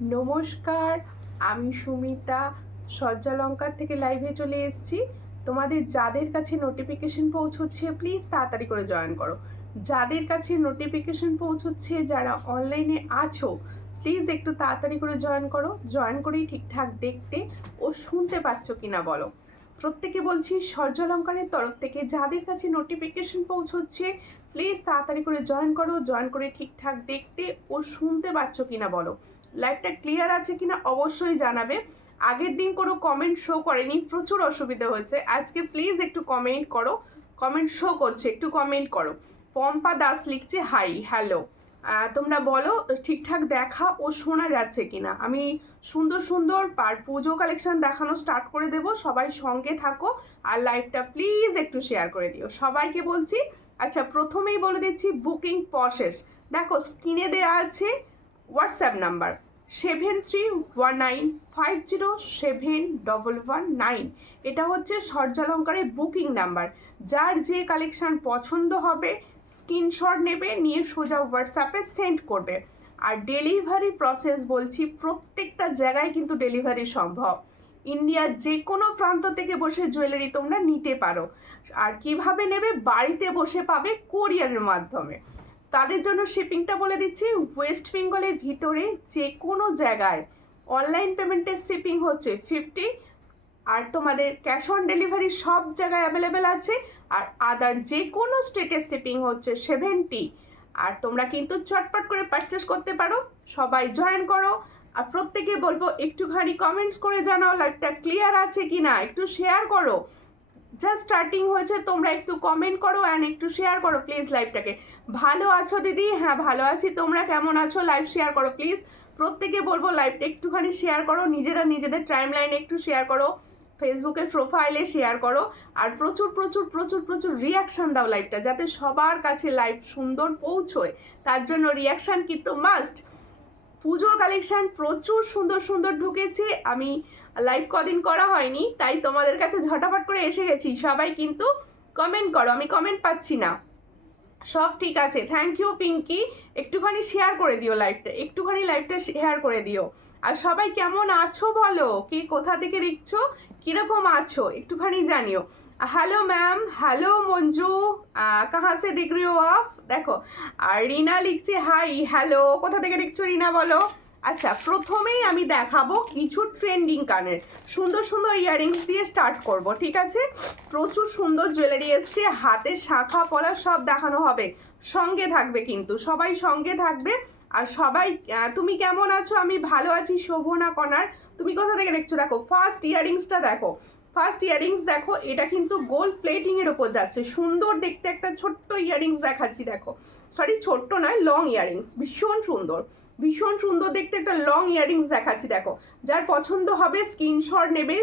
নমস্কার, আমি সুমিতা সজ্জালঙ্কার থেকে লাইভে চলে এসেছি। তোমাদের যাদের কাছে নোটিফিকেশন পৌঁছচ্ছে প্লিজ তাড়াতাড়ি করে জয়েন করো। যাদের কাছে নোটিফিকেশন পৌঁছচ্ছে, যারা অনলাইনে আছো প্লিজ একটু তাড়াতাড়ি করে জয়েন করো। জয়েন করেই ঠিকঠাক দেখতে ও শুনতে পাচ্ছ কিনা বলো। প্রত্যেকে বলছি সজ্জালঙ্কারের তরফ থেকে যাদের কাছে নোটিফিকেশন পৌঁছচ্ছে প্লিজ তাড়াতাড়ি করে জয়েন করো। জয়েন করে ঠিকঠাক দেখতে ও শুনতে পাচ্ছ কিনা বলো। লাইভটা ক্লিয়ার আছে কিনা অবশ্যই জানাবে। আগের দিন কোনো কমেন্ট শো করেনি, প্রচুর অসুবিধা হয়েছে। আজকে প্লিজ একটু কমেন্ট করো। কমেন্ট শো করছে, একটু কমেন্ট করো। পম্পা দাস লিখছে হাই হ্যালো। তোমরা বলো ঠিকঠাক দেখা ও শোনা যাচ্ছে কিনা। আমি সুন্দর সুন্দর পুজো কালেকশন দেখানো স্টার্ট করে দেব, সবাই সঙ্গে থাকো। আর লাইভটা প্লিজ একটু শেয়ার করে দিও, সবাইকে বলছি। আচ্ছা, প্রথমেই বলে দিচ্ছি বুকিং প্রসেস। দেখো স্ক্রিনে দেওয়া আছে হোয়াটসঅ্যাপ নাম্বার 7319507119। এটা হচ্ছে সজ্জালঙ্কারের বুকিং নাম্বার। যার যে কালেকশন পছন্দ হবে স্ক্রিনশট নেবে, নিয়ে সোজা হোয়াটসঅ্যাপে সেন্ড করবে। আর ডেলিভারি প্রসেস বলছি, প্রত্যেকটা জায়গায় কিন্তু ডেলিভারি সম্ভব। ইন্ডিয়ার যে কোনো প্রান্ত থেকে বসে জুয়েলারি তোমরা নিতে পারো। আর কিভাবে নেবে, বাড়িতে বসে পাবে কোরিয়ারের মাধ্যমে। তাদের জন্য শিপিংটা বলে দিচ্ছি, ওয়েস্ট বেঙ্গলের ভিতরে যে কোনো জায়গায় অনলাইন পেমেন্টের শিপিং হচ্ছে 50, আর তোমাদের ক্যাশ অন ডেলিভারি সব জায়গায় অ্যাভেলেবেল আছে। আর আদার যে কোনো স্টেটের শিপিং হচ্ছে 70। আর তোমরা কিন্তু চটপট করে পারচেস করতে পারো। সবাই জয়েন করো। আর প্রত্যেকে বলবো একটুখানি কমেন্টস করে জানাও লাইভটা ক্লিয়ার আছে কি না, একটু শেয়ার করো। জাস্ট স্টার্টিং হয়েছে, তোমরা একটু কমেন্ট করো অ্যান্ড একটু শেয়ার করো প্লিজ লাইভটাকে। ভালো আছো দিদি? হ্যাঁ ভালো আছি, তোমরা কেমন আছো? লাইভ শেয়ার করো প্লিজ। প্রত্যেকে বলবো লাইভটা একটুখানি শেয়ার করো, নিজেরা নিজেদের টাইম লাইনে একটু শেয়ার করো, ফেসবুকের প্রোফাইলে শেয়ার করো। আর প্রচুর প্রচুর প্রচুর প্রচুর রিয়াকশান দাও লাইভটা, যাতে সবার কাছে লাইভ সুন্দর পৌঁছয়। তার জন্য রিয়াকশান কিন্তু মাস্ট। পুজোর কালেকশন প্রচুর সুন্দর সুন্দর ঢুকেছে। আমি লাইভ কদিন করা হয়নি, তাই তোমাদের কাছে ঝটাপট করে এসে গেছি। সবাই কিন্তু কমেন্ট করো, আমি কমেন্ট পাচ্ছি না। সব ঠিক আছে, থ্যাংক ইউ পিঙ্কি। একটুখানি শেয়ার করে দিও লাইভটা, একটুখানি লাইভটা শেয়ার করে দিও। আর সবাই কেমন আছো বলো, কে কোথা থেকে দেখছো, কিরকম আছো একটুখানি জানিও। হ্যালো ম্যাম, হ্যালো মঞ্জু, কাহা সে দেখ রিও আপ, দেখো। আর রিনা লিখছে হাই হ্যালো, কোথা থেকে দেখছো রিনা বলো। আচ্ছা, প্রথমেই আমি দেখাবো কিছু ট্রেন্ডিং কানের সুন্দর সুন্দর ইয়াররিংস দিয়ে স্টার্ট করব, ঠিক আছে। প্রচুর সুন্দর জুয়েলারি এসছে, হাতে শাখা পলা সব দেখানো হবে। সঙ্গে থাকবে কিন্তু, সবাই সঙ্গে থাকবে। আর সবাই তুমি কেমন আছো? আমি ভালো আছি শোভনা কনার। তুমি কোথা থেকে দেখছো? দেখো ফার্স্ট ইয়াররিংসটা দেখো, ফার্স্ট ইয়াররিংস দেখো। এটা কিন্তু গোল্ড প্লেটিং এর ওপর যাচ্ছে, সুন্দর দেখতে একটা ছোট্ট ইয়াররিংস দেখাচ্ছি দেখো। সরি ছোট্ট নয়, লং ইয়াররিংস, ভীষণ সুন্দর, ভীষণ সুন্দর দেখতে একটা লং ইয়াররিংস দেখাচ্ছি দেখো। যার পছন্দ হবে স্ক্রিনশট নেবে।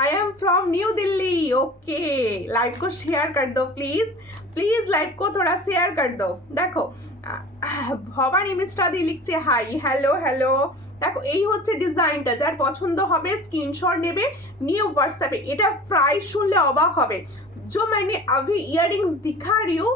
I am from new Delhi. Okay, live को शेयर कर दो प्लीज, प्लीज लाइव को थोड़ा शेयर कर दो। देखो ভবানী মিস্টাদি লিখছে হাই হ্যালো হ্যালো। দেখো এই হচ্ছে ডিজাইনটা, যার পছন্দ হবে স্ক্রিনশট নেবে, নিয়ে হোয়াটসঅ্যাপে। এটা প্রাইস শুনলে অবাক হবে। जो मैंने अभी इयररिंग्स दिखा रही हूँ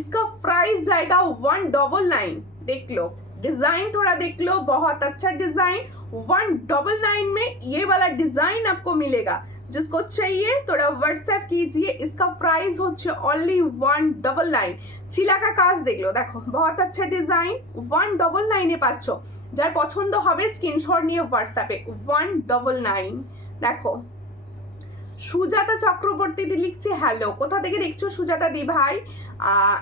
इसका प्राइस जाएगा 199। देख लो डिजाइन, थोड़ा देख लो, बहुत अच्छा डिजाइन। 199 में ये वाला डिजाइन आपको मिलेगा। जिसको चाहिए थोड़ा व्हाट्सएप कीजिए। इसका प्राइस होच्छे ओनली 199। চিলা का কাজ দেখলো, দেখো बहुत अच्छा डिजाइन। 199 এ পাচ্ছ। যার পছন্দ হবে স্ক্রিনশট নিয়ে হোয়াটসঅ্যাপে 199। দেখো সুজাতা চক্রবর্তী দি লিখছে হ্যালো, কোথা থেকে দেখছো সুজাতা দি ভাই?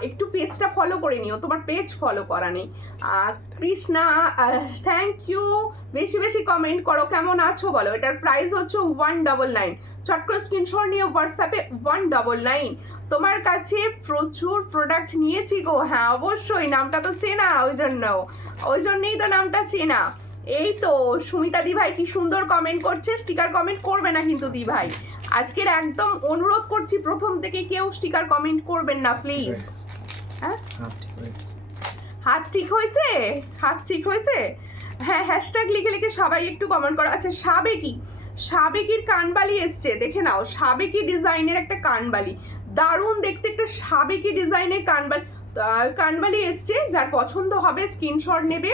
একটু পেজটা ফলো করে নিও, তোমার পেজ ফলো করা নেই। কৃষ্ণা থ্যাংক ইউ, বেশি বেশি কমেন্ট করো, কেমন আছো বলো। এটার প্রাইস হচ্ছে 199। চট করে স্ক্রিনশট নিয়ে হোয়াটসঅ্যাপে 199। তোমার কাছে প্রচুর প্রোডাক্ট নিয়েছি গো। হ্যাঁ অবশ্যই, নামটা তো চেনা, ওই জন্যই তো নামটা চেনা। এই তো সুমিতা দি ভাই কি সুন্দর কমেন্ট করছে। স্টিকার কমেন্ট করবে না কিন্তু দি ভাই, আজকের একদম অনুরোধ করছি, প্রথম থেকে কেউ স্টিকার কমেন্ট করবেন না প্লিজ। হ্যাঁ হাত ঠিক হয়েছে, হাত ঠিক হয়েছে। হ্যাঁ হ্যাশট্যাগ লিখে লিখে সবাই একটু কমেন্ট করো। আচ্ছা সাবেকির কানবালি এসছে, দেখে নাও। সাবেকি ডিজাইনের একটা কানবালি, দারুণ দেখতে একটা সাবেকি ডিজাইনের কানবালি এসছে। যার পছন্দ হবে স্ক্রিনশট নেবে।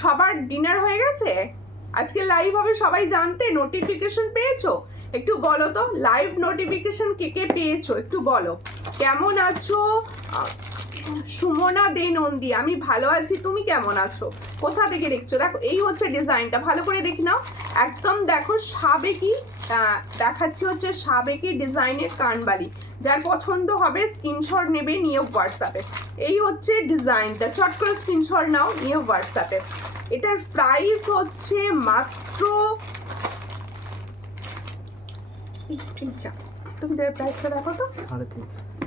সবার ডিনার হয়ে গেছে? আজকে লাইভ হবে সবাই জানতে? নোটিফিকেশন পেয়েছো? একটু বলো তো, লাইভ নোটিফিকেশন কে কে পেয়েছো একটু বলো। কেমন আছো? সুমনা দে নন্দী, আমি ভালো আছি, তুমি কেমন আছো? কোথা থেকে দেখছো? দেখো এই হচ্ছে ডিজাইনটা, ভালো করে দেখি নাও। একদম দেখো সাবেকি, দেখাচ্ছি হচ্ছে সাবেকি ডিজাইনের কানবালি। যার পছন্দ হবে স্ক্রিনশট নেবে, নিয়ে হোয়াটসঅ্যাপে। এই হচ্ছে ডিজাইনটা, চট করে স্ক্রিনশট নাও, নিয়ে হোয়াটসঅ্যাপে। এটার প্রাইস হচ্ছে মাত্র, তুমি প্রাইসটা দেখো তো,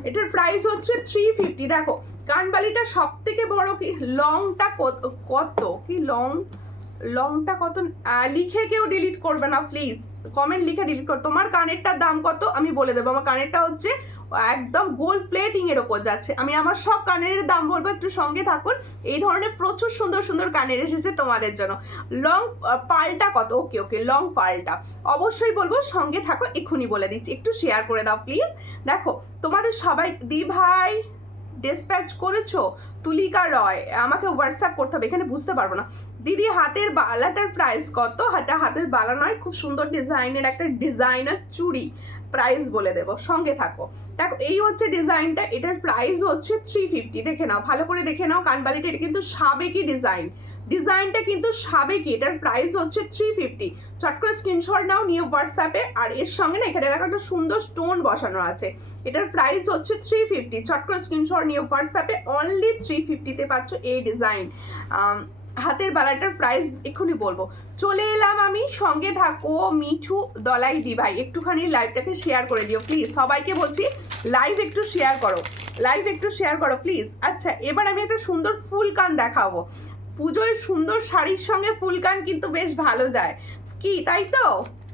এটার প্রাইস হচ্ছে 350। দেখো কানবালিটা সব থেকে বড় কি, লংটা কত কি লংটা কত লিখে কেউ ডিলিট করবে না প্লিজ, কমেন্ট লিখে ডিলিট কর। তোমার কানেরটার দাম কত আমি বলে দেবো। আমার কানেরটা হচ্ছে একদম গোল্ড প্লেটিং এর ওপর যাচ্ছে। আমি আমার সব কানের দাম বলবো, একটু সঙ্গে থাকুন। এই ধরনের প্রচুর সুন্দর সুন্দর কানের এসেছে তোমাদের জন্য। লং পালটা কত? ওকে ওকে, লং পালটা অবশ্যই বলবো, সঙ্গে থাকো, এক্ষুনি বলে দিচ্ছি। একটু শেয়ার করে দাও প্লিজ। দেখো তোমাদের সবাই, দি ভাই ডিসপ্যাচ করেছো? তুলিকা রয়, আমাকে হোয়াটসঅ্যাপ করতে হবে, এখানে বুঝতে পারবো না। দিদি হাতের বালাটার প্রাইস কত? হাতের বালা নয়, খুব সুন্দর ডিজাইনের একটা ডিজাইনার চুড়ি, প্রাইস বলে দেবো, সঙ্গে থাকো। দেখো এই হচ্ছে ডিজাইনটা, এটার প্রাইস হচ্ছে 350। দেখে নাও, ভালো করে দেখে নাও কানবালিটা, এটা কিন্তু সাবেকি ডিজাইনটা কিন্তু সাবেকি। এটার প্রাইস হচ্ছে 350। চট করে স্ক্রিনশট নাও, নিয়ে হোয়াটসঅ্যাপে। আর এর সঙ্গে না এখানে দেখো একটা সুন্দর স্টোন বসানো আছে। এটার প্রাইস হচ্ছে 350। চট করে স্ক্রিনশট নিয়ে হোয়াটসঅ্যাপে, অনলি 350-তে পাচ্ছ এই ডিজাইন। হাতের বালাটার প্রাইস এক্ষুনি বলবো। চলে এলাম আমি, সঙ্গে থাকো। মিঠু দলাই দি ভাই, একটুখানি লাইভটাকে শেয়ার করে দিও প্লিজ, সবাইকে বলছি লাইভ একটু শেয়ার করো প্লিজ। আচ্ছা এবার আমি একটা সুন্দর ফুল কান দেখাবো। পুজোয় সুন্দর শাড়ির সঙ্গে ফুলকান কিন্তু বেশ ভালো যায়, কি তাই তো?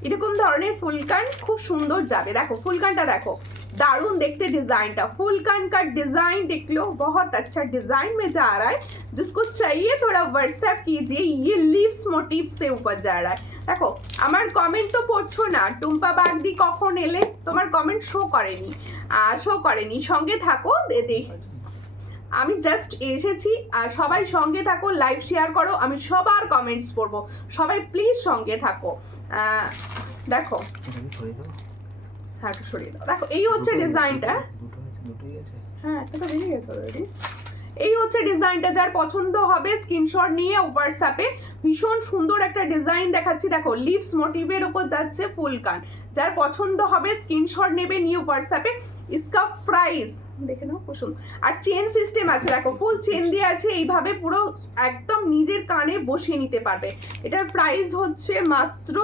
এরকম ধরনের ফুলকান খুব সুন্দর যাবে। দেখো ফুলকানটা দেখো, दारुण देखते डिजाइन फुलकान का डिजाइन देख लो, बहुत अच्छा डिजाइन में जा रहा है। जिसको चाहिए थोड़ा व्हाट्सएप कीजिए, ये लीव्स मोटिव से ऊपर जा रहा है। देखो আমার কমেন্ট তো পড়ছো না, টুম্পা বাগদি কখন এলে? তোমার কমেন্ট শো করেনি, সঙ্গে থাকো। আমি জাস্ট এসেছি, আর সবাই সঙ্গে থাকো, লাইভ শেয়ার করো, আমি সবার কমেন্টস পড়বো, সবাই প্লিজ সঙ্গে থাকো। দেখো হ্যাঁ একটু সরিয়ে দাও। দেখো এই হচ্ছে ডিজাইনটা, হ্যাঁ এটা তো বেরিয়ে গেছে অলরেডি। এই হচ্ছে ডিজাইনটা, যার পছন্দ হবে স্ক্রিনশট নিয়ে হোয়াটসঅ্যাপে। ভীষণ সুন্দর একটা ডিজাইন দেখাচ্ছি, দেখো লিভস মোটিভের উপর যাচ্ছে ফুলকান। যার পছন্দ হবে স্ক্রিনশট নেবে, নিয়ে হোয়াটসঅ্যাপে। ইসকা প্রাইস দেখে নাও, খুব সুন্দর। আর চেন সিস্টেম আছে, দেখো ফুল চেন দিয়ে আছে, এইভাবে পুরো একদম নিজের কানে বসিয়ে নিতে পারবে। এটার প্রাইস হচ্ছে মাত্র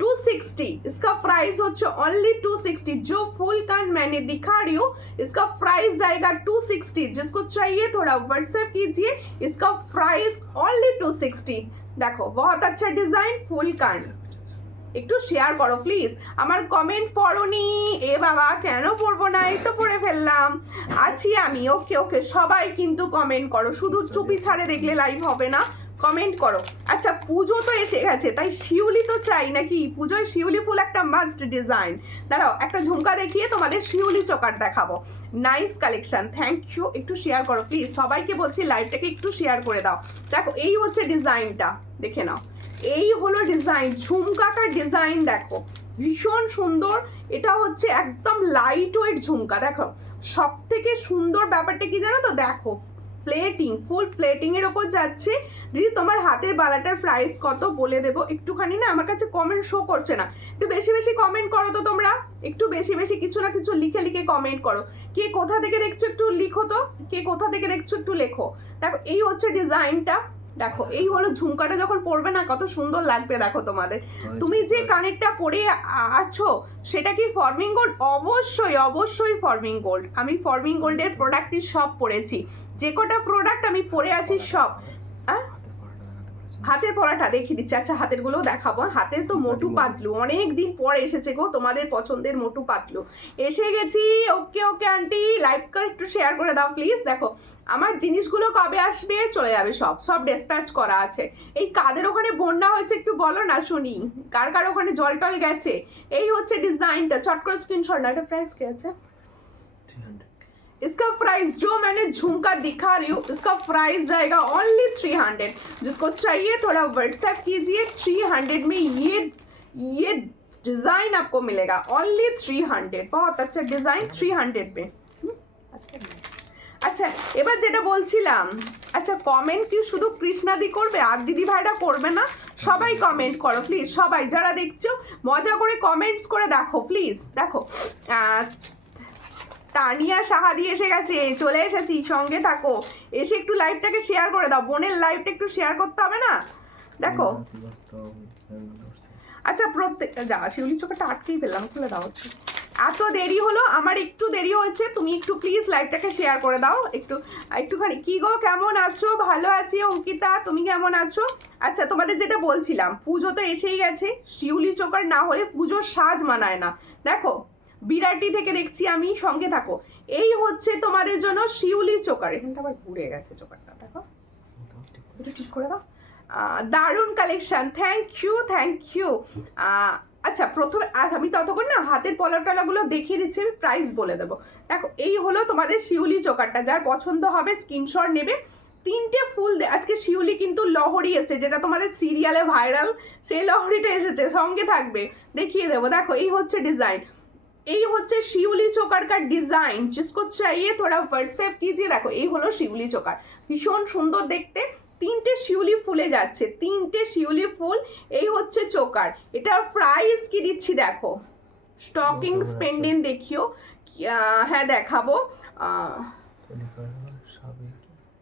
260। इसका प्राइस होच्छे ओनली 260। जो फुल कान मैंने दिखा रही हूँ, इसका प्राइस जाएगा 260। जिसको चाहिए थोड़ा व्हाट्सएप कीजिए, इसका प्राइस ओनली 260। देखो बहुत अच्छा डिजाइन, फुल कान। একটু শেয়ার করো প্লিজ। আমার কমেন্ট পড়োনি? এ বাবা কেন পড়বো না, এই তো পড়ে ফেললাম, আছি আমি। ওকে ওকে, সবাই কিন্তু কমেন্ট করো, শুধু চুপি ছাড়ে দেখলে লাইভ হবে না, কমেন্ট করো। আচ্ছা পুজো তো এসে গেছে, তাই শিউলি তো চাই নাকি? পুজোয় শিউলি ফুল একটা মাস্ট ডিজাইন। দাঁড়াও একটা ঝুমকা দেখিয়ে তোমাদের শিউলি চোকার দেখাবো। Nice collection, thank you. একটু শেয়ার করো প্লিজ, সবাইকে বলছি লাইভটাকে একটু শেয়ার করে দাও। দেখো এই হচ্ছে ডিজাইনটা, দেখে নাও। এই হলো ডিজাইন, ঝুমকাকার ডিজাইন দেখো, ভীষণ সুন্দর। এটা হচ্ছে একদম লাইট ওয়েট ঝুমকা। দেখো সব থেকে সুন্দর ব্যাপারটা কি জানো তো? দেখো প্লেটিং, ফুল প্লেটিং এর ওপর যাচ্ছে। দিদি তোমার হাতের বালাটার প্রাইস কত বলে দেবো একটুখানি? না আমার কাছে কমেন্ট শো করছে না, একটু বেশি বেশি কমেন্ট করো তো তোমরা, একটু বেশি বেশি কিছু না কিছু লিখে লিখে কমেন্ট করো। কে কোথা থেকে দেখছো একটু লিখো তো, কে কোথা থেকে দেখছো একটু লেখো। দেখো এই হচ্ছে ডিজাইনটা, দেখো এই হলো ঝুমকাটা, যখন পরবে না কত সুন্দর লাগবে। দেখো তোমাদের, তুমি যে কানেরটা পরে আছো সেটা কি ফর্মিং গোল্ড? অবশ্যই অবশ্যই ফর্মিং গোল্ড। আমি ফর্মিং গোল্ডের প্রোডাক্টই সব পরেছি, যে কটা প্রোডাক্ট আমি পরে আছি সব। হাতের পরাটা দেখিয়ে দিচ্ছি। আচ্ছা হাতের গুলোও দেখাবো। হাতের তো মোটু পাতলু অনেক দিন পরে এসেছে গো, তোমাদের পছন্দের মোটু পাতলু এসে গেছি। ওকে ওকে আন্টি, লাইভটা একটু শেয়ার করে দাও প্লিজ। দেখো আমার জিনিসগুলো কবে আসবে? চলে যাবে, সব সব ডিসপ্যাচ করা আছে। এই কাদের ওখানে বন্যা হয়েছে একটু বলো না শুনি, কার কার ওখানে জল টল গেছে? এই হচ্ছে ডিজাইনটা, চট করে স্ক্রিনশট না। এটা প্রাইস কি আছে? इसका प्राइस जो मैंने झुमका दिखा रही हूँ इसका प्राइस जाएगा ओनली 300। जिसको चाहिए थोड़ा व्हाट्सएप कीजिए। 300 में ये डिजाइन आपको मिलेगा ओनली 300। बहुत अच्छा डिजाइन 300 में। আচ্ছা এবার যেটা বলছিলাম, আচ্ছা কমেন্ট কি শুধু কৃষ্ণাদি করবে আর দিদি ভাইরা করবে না? সবাই কমেন্ট করো প্লিজ, সবাই যারা দেখছো মজা করে কমেন্টস করে দেখো প্লিজ। দেখো তানিয়া সাহাদি এসে গেছে, চলে এসেছি, সঙ্গে থাকো, এসে একটু লাইভটাকে শেয়ার করে দাও। বোনের লাইভটা একটু শেয়ার করতে হবে না? দেখো আচ্ছা প্রত্যেকটা যা শিউলি চোখাটা আটকেই পেলাম, খুলে দাও। এত দেরি হলো, আমার একটু দেরি হয়েছে, তুমি একটু প্লিজ লাইভটাকে শেয়ার করে দাও একটুখানি। কি গো কেমন আছো? ভালো আছি অঙ্কিতা, তুমি কেমন আছো? আচ্ছা তোমাদের যেটা বলছিলাম, পুজো তো এসেই গেছে, শিউলি চোকার না হলে পুজোর সাজ মানায় না। দেখো বিরাটি থেকে দেখছি আমি, সঙ্গে থাকো। এই হচ্ছে তোমাদের জন্য শিউলি চোকার। এখানটা আবার ঘুরে গেছে চোকারটা, দেখো এটা ঠিক করে দাও। দারুণ কালেকশন, থ্যাংক ইউ। আচ্ছা প্রথমে আমি ততক্ষণ না হাতের পলাটালাগুলো দেখিয়ে দিচ্ছি, আমি প্রাইস বলে দেবো। দেখো এই হলো তোমাদের শিউলি চোকারটা, যার পছন্দ হবে স্ক্রিনশট নেবে। 3টে ফুল আজকে শিউলি কিন্তু লহরি এসেছে, যেটা তোমাদের সিরিয়ালে ভাইরাল, সেই লহরিটা এসেছে, সঙ্গে থাকবে, দেখিয়ে দেবো। দেখো এই হচ্ছে ডিজাইন, এই হচ্ছে শিউলি চোকার का ডিজাইন। जिसको चाहिए थोड़ा व्हाट्सएप कीजिए। দেখো এই হলো শিউলি চোকার, ভীষণ সুন্দর দেখতে। 3টে শিউলি ফুলে যাচ্ছে, 3টে শিউলি ফুল। এই হচ্ছে চোকার। এটার প্রাইস কি দিচ্ছি দেখো, স্টকিং স্পেন্ডিং দেখিও। হ্যাঁ দেখাবো।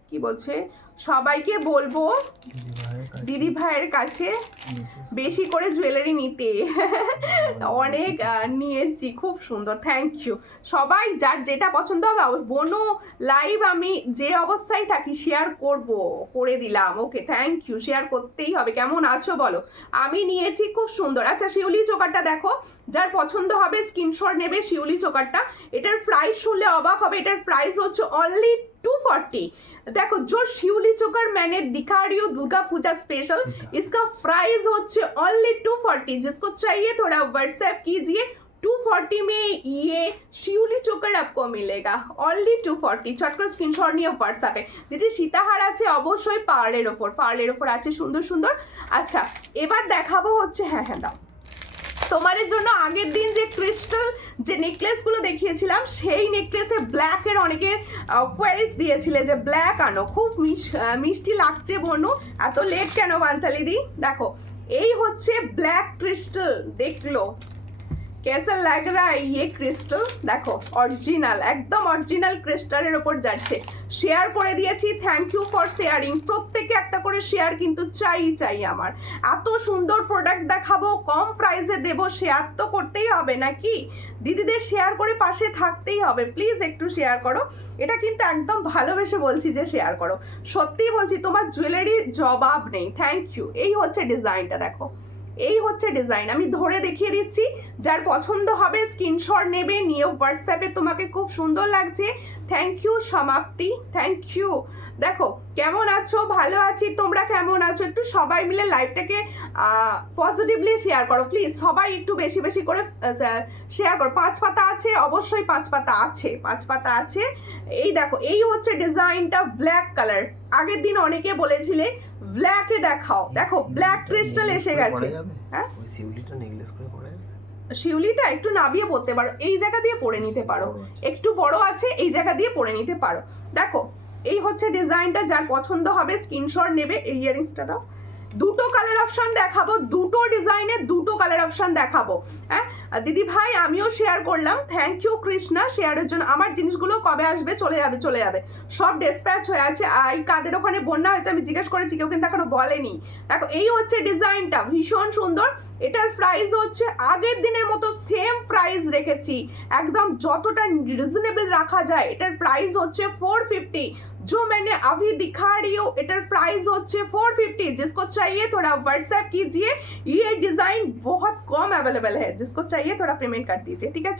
কি বলছে, সবাইকে বলবো দিদি ভাইয়ের কাছে বেশি করে জুয়েলারি নিতে। অনেক নিয়েছি, খুব সুন্দর, থ্যাংক ইউ। সবাই যার যেটা পছন্দ হবে। বোনো লাইভ আমি যে অবস্থায় থাকি শেয়ার করে দিলাম। ওকে থ্যাংক ইউ, শেয়ার করতেই হবে। কেমন আছো বলো? আমি নিয়েছি, খুব সুন্দর। আচ্ছা শিউলি চোকারটা দেখো, যার পছন্দ হবে স্ক্রিনশট নেবে শিউলি চোকারটা। এটার প্রাইস শুনলে অবাক হবে, এটার প্রাইস হচ্ছে অনলি 240। देखो जो शिवली चोकर मैंने दिखा रही हूँ दुर्गा पूजा स्पेशल, इसका प्राइस होচ্ছে ओनली 240। जिसको चाहिए थोड़ा व्हाट्सएप कीजिए। 240 में ये शिवली चोकर आपको मिलेगा ओनली 240। চট করে স্ক্রিনশট নিয়ে হোয়াটসঅ্যাপে। দিদি সীতাহার আছে অবশ্যই পার্লের ওপর আছে সুন্দর সুন্দর। আচ্ছা এবার দেখাবো হচ্ছে, হ্যাঁ দাও তোমাদের জন্য আগের দিন যে ক্রিস্টাল যে নেকলেসগুলো দেখিয়েছিলাম, সেই নেকলেসে ব্ল্যাকের অনেকে কোয়ারিজ দিয়েছিলে যে ব্ল্যাক আনো, খুব মিষ্টি লাগছে বনু, এত লেট কেন বাঞ্চালি দি? দেখো এই হচ্ছে ব্ল্যাক ক্রিস্টাল, দেখলো कैसा लग रहा है ये क्रिस्टल? देखो অরিজিনাল, একদম অরিজিনাল ক্রিস্টালের ওপর যাচ্ছে। শেয়ার করে দিয়েছি, থ্যাংক ইউ ফর শেয়ারিং। প্রত্যেকে একটা করে শেয়ার কিন্তু চাই আমার। এত সুন্দর প্রোডাক্ট দেখাবো, কম প্রাইসে দেবো, শেয়ার তো করতেই হবে নাকি? দিদিদের শেয়ার করে পাশে থাকতেই হবে, প্লিজ একটু শেয়ার করো। এটা কিন্তু একদম ভালোবেসে বলছি যে শেয়ার করো, সত্যিই বলছি, তোমার জুয়েলারির জবাব নেই। Thank you. এই হচ্ছে ডিজাইনটা, দেখো এই হচ্ছে ডিজাইন, আমি ধরে দেখিয়ে দিচ্ছি। যার পছন্দ হবে স্ক্রিনশট নেবে, নিয়ে হোয়াটসঅ্যাপে। তোমাকে খুব সুন্দর লাগছে, থ্যাংক ইউ সমাপ্তি, থ্যাংক ইউ। দেখো কেমন আছো? ভালো আছি, তোমরা কেমন আছো? একটু সবাই মিলে লাইভটাকে পজিটিভলি শেয়ার করো প্লিজ, সবাই একটু বেশি বেশি করে শেয়ার করো। 5 পাতা আছে, অবশ্যই 5 পাতা আছে, 5 পাতা আছে। এই দেখো এই হচ্ছে ডিজাইনটা, ব্ল্যাক কালার। আগের দিন অনেকে বলেছিলে ব্ল্যাকে দেখাও, দেখো ব্ল্যাক ক্রিস্টাল এসে গেছে। হ্যাঁ শিউলিটা একটু নাবিয়ে পড়তে পারো, এই জায়গা দিয়ে পরে নিতে পারো, একটু বড় আছে এই জায়গা দিয়ে পরে নিতে পারো। দেখো এই হচ্ছে ডিজাইনটা, যার পছন্দ হবে স্ক্রিনশট নেবে। ইয়ারিংসটা দাও। দুটো কালার অপশন দেখাবো, দুটো ডিজাইনের দুটো কালার অপশন দেখাবো। হ্যাঁ দিদি ভাই আমিও শেয়ার করলাম, থ্যাংক ইউ কৃষ্ণা শেয়ারের জন্য। আমার জিনিসগুলো কবে আসবে? চলে যাবে, সব ডিসপ্যাচ হয়ে আছে। এই কাদের ওখানে বন্যা হয়েছে আমি জিজ্ঞেস করেছি, কেউ কিন্তু এখনো বলেনি। দেখো এই হচ্ছে ডিজাইনটা, ভীষণ সুন্দর। এটার প্রাইস হচ্ছে আগের দিনের মতো সেম প্রাইস রেখেছি, একদম যতটা রিজনেবল রাখা যায়। এটার প্রাইস হচ্ছে 450। जो मैंने अभी दिखा रही हूँ एटर प्राइस होच्छे 450। जिसको चाहिए थोड़ा व्हाट्सएप कीजिए। ये डिजाइन बहुत कम अवेलेबल है, जिसको चाहिए थोड़ा पेमेंट कर दीजिए, ठीक है?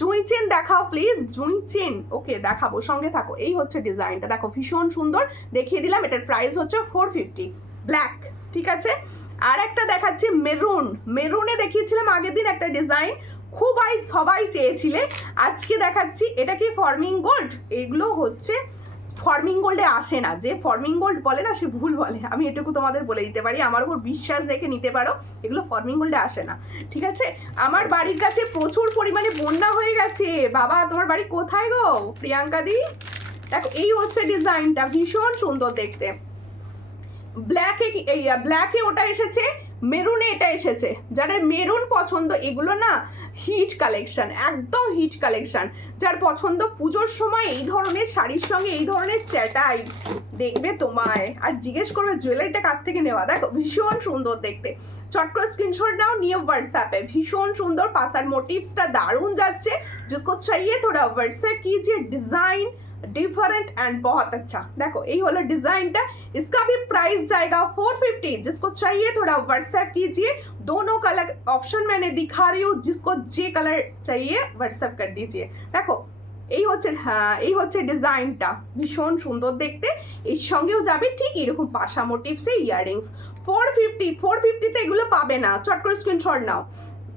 জুঁই চেন দেখাও প্লিজ, জুঁই চেন। ওকে দেখাবো, সঙ্গে থাকো। এই হচ্ছে ডিজাইনটা, দেখো ভীষণ সুন্দর, দেখিয়ে দিলাম। এটার প্রাইস হচ্ছে 450 ব্ল্যাক, ঠিক আছে? আর একটা দেখাচ্ছি মেরুনে দেখিয়েছিলাম আগের দিন একটা ডিজাইন, সবাই চেয়েছিলে, আজকে দেখাচ্ছি। এটা কি ফর্মিং গোল্ড? এগুলো হচ্ছে ফর্মিং গোল্ডে আসে না, যে ফর্মিং গোল্ড বলে না সে ভুল বলে, আমি এটুকু তোমাদের বলে দিতে পারি, আমার উপর বিশ্বাস রেখে নিতে পারো, এগুলো ফর্মিং গোল্ডে আসে না, ঠিক আছে? আমার বাড়ির কাছে প্রচুর পরিমাণে বন্যা হয়ে গেছে। বাবা তোমার বাড়ি কোথায় গো প্রিয়াঙ্কা দি? দেখো এই হচ্ছে ডিজাইনটা, ভীষণ সুন্দর দেখতে। ব্ল্যাকে ওটা এসেছে, মেরুনে এটা এসেছে। যারা মেরুন পছন্দ, এগুলো না হিট কালেকশন, একদম হিট কালেকশন। যার পছন্দ পুজোর সময় এই ধরনের শাড়ির সঙ্গে এই ধরনের চ্যাটাই দেখবে তোমায়, আর জিজ্ঞেস করবে জুয়েলারিটা কার থেকে নেওয়া। দেখো ভীষণ সুন্দর দেখতে, চট করে স্ক্রিনশট নাও, নিয়ে হোয়াটসঅ্যাপে। ভীষণ সুন্দর, পাসার মোটিভসটা দারুণ যাচ্ছে। जिसको चाहिए थोड़ा व्हाट्सएप कीजिए, डिजाइन डिफरेंट एंड बहुत अच्छा। देखो यही वाला डिजाइन था, इसका भी प्राइस जाएगा 450। जिसको चाहिए थोड़ा व्हाट्सएप कीजिए, दोनों कलर ऑप्शन मैंने दिखा रही हूँ, जिसको जे कलर चाहिए व्हाट्सएप कर दीजिए। देखो এই হচ্ছে, হ্যাঁ এই হচ্ছে ডিজাইনটা, ভীষণ সুন্দর দেখতে। এর সঙ্গেও যাবে ঠিক এরকম পাশা মোটিভসে ইয়াররিংস। 450 এগুলো পাবে না, চট করে স্ক্রিনশট নাও।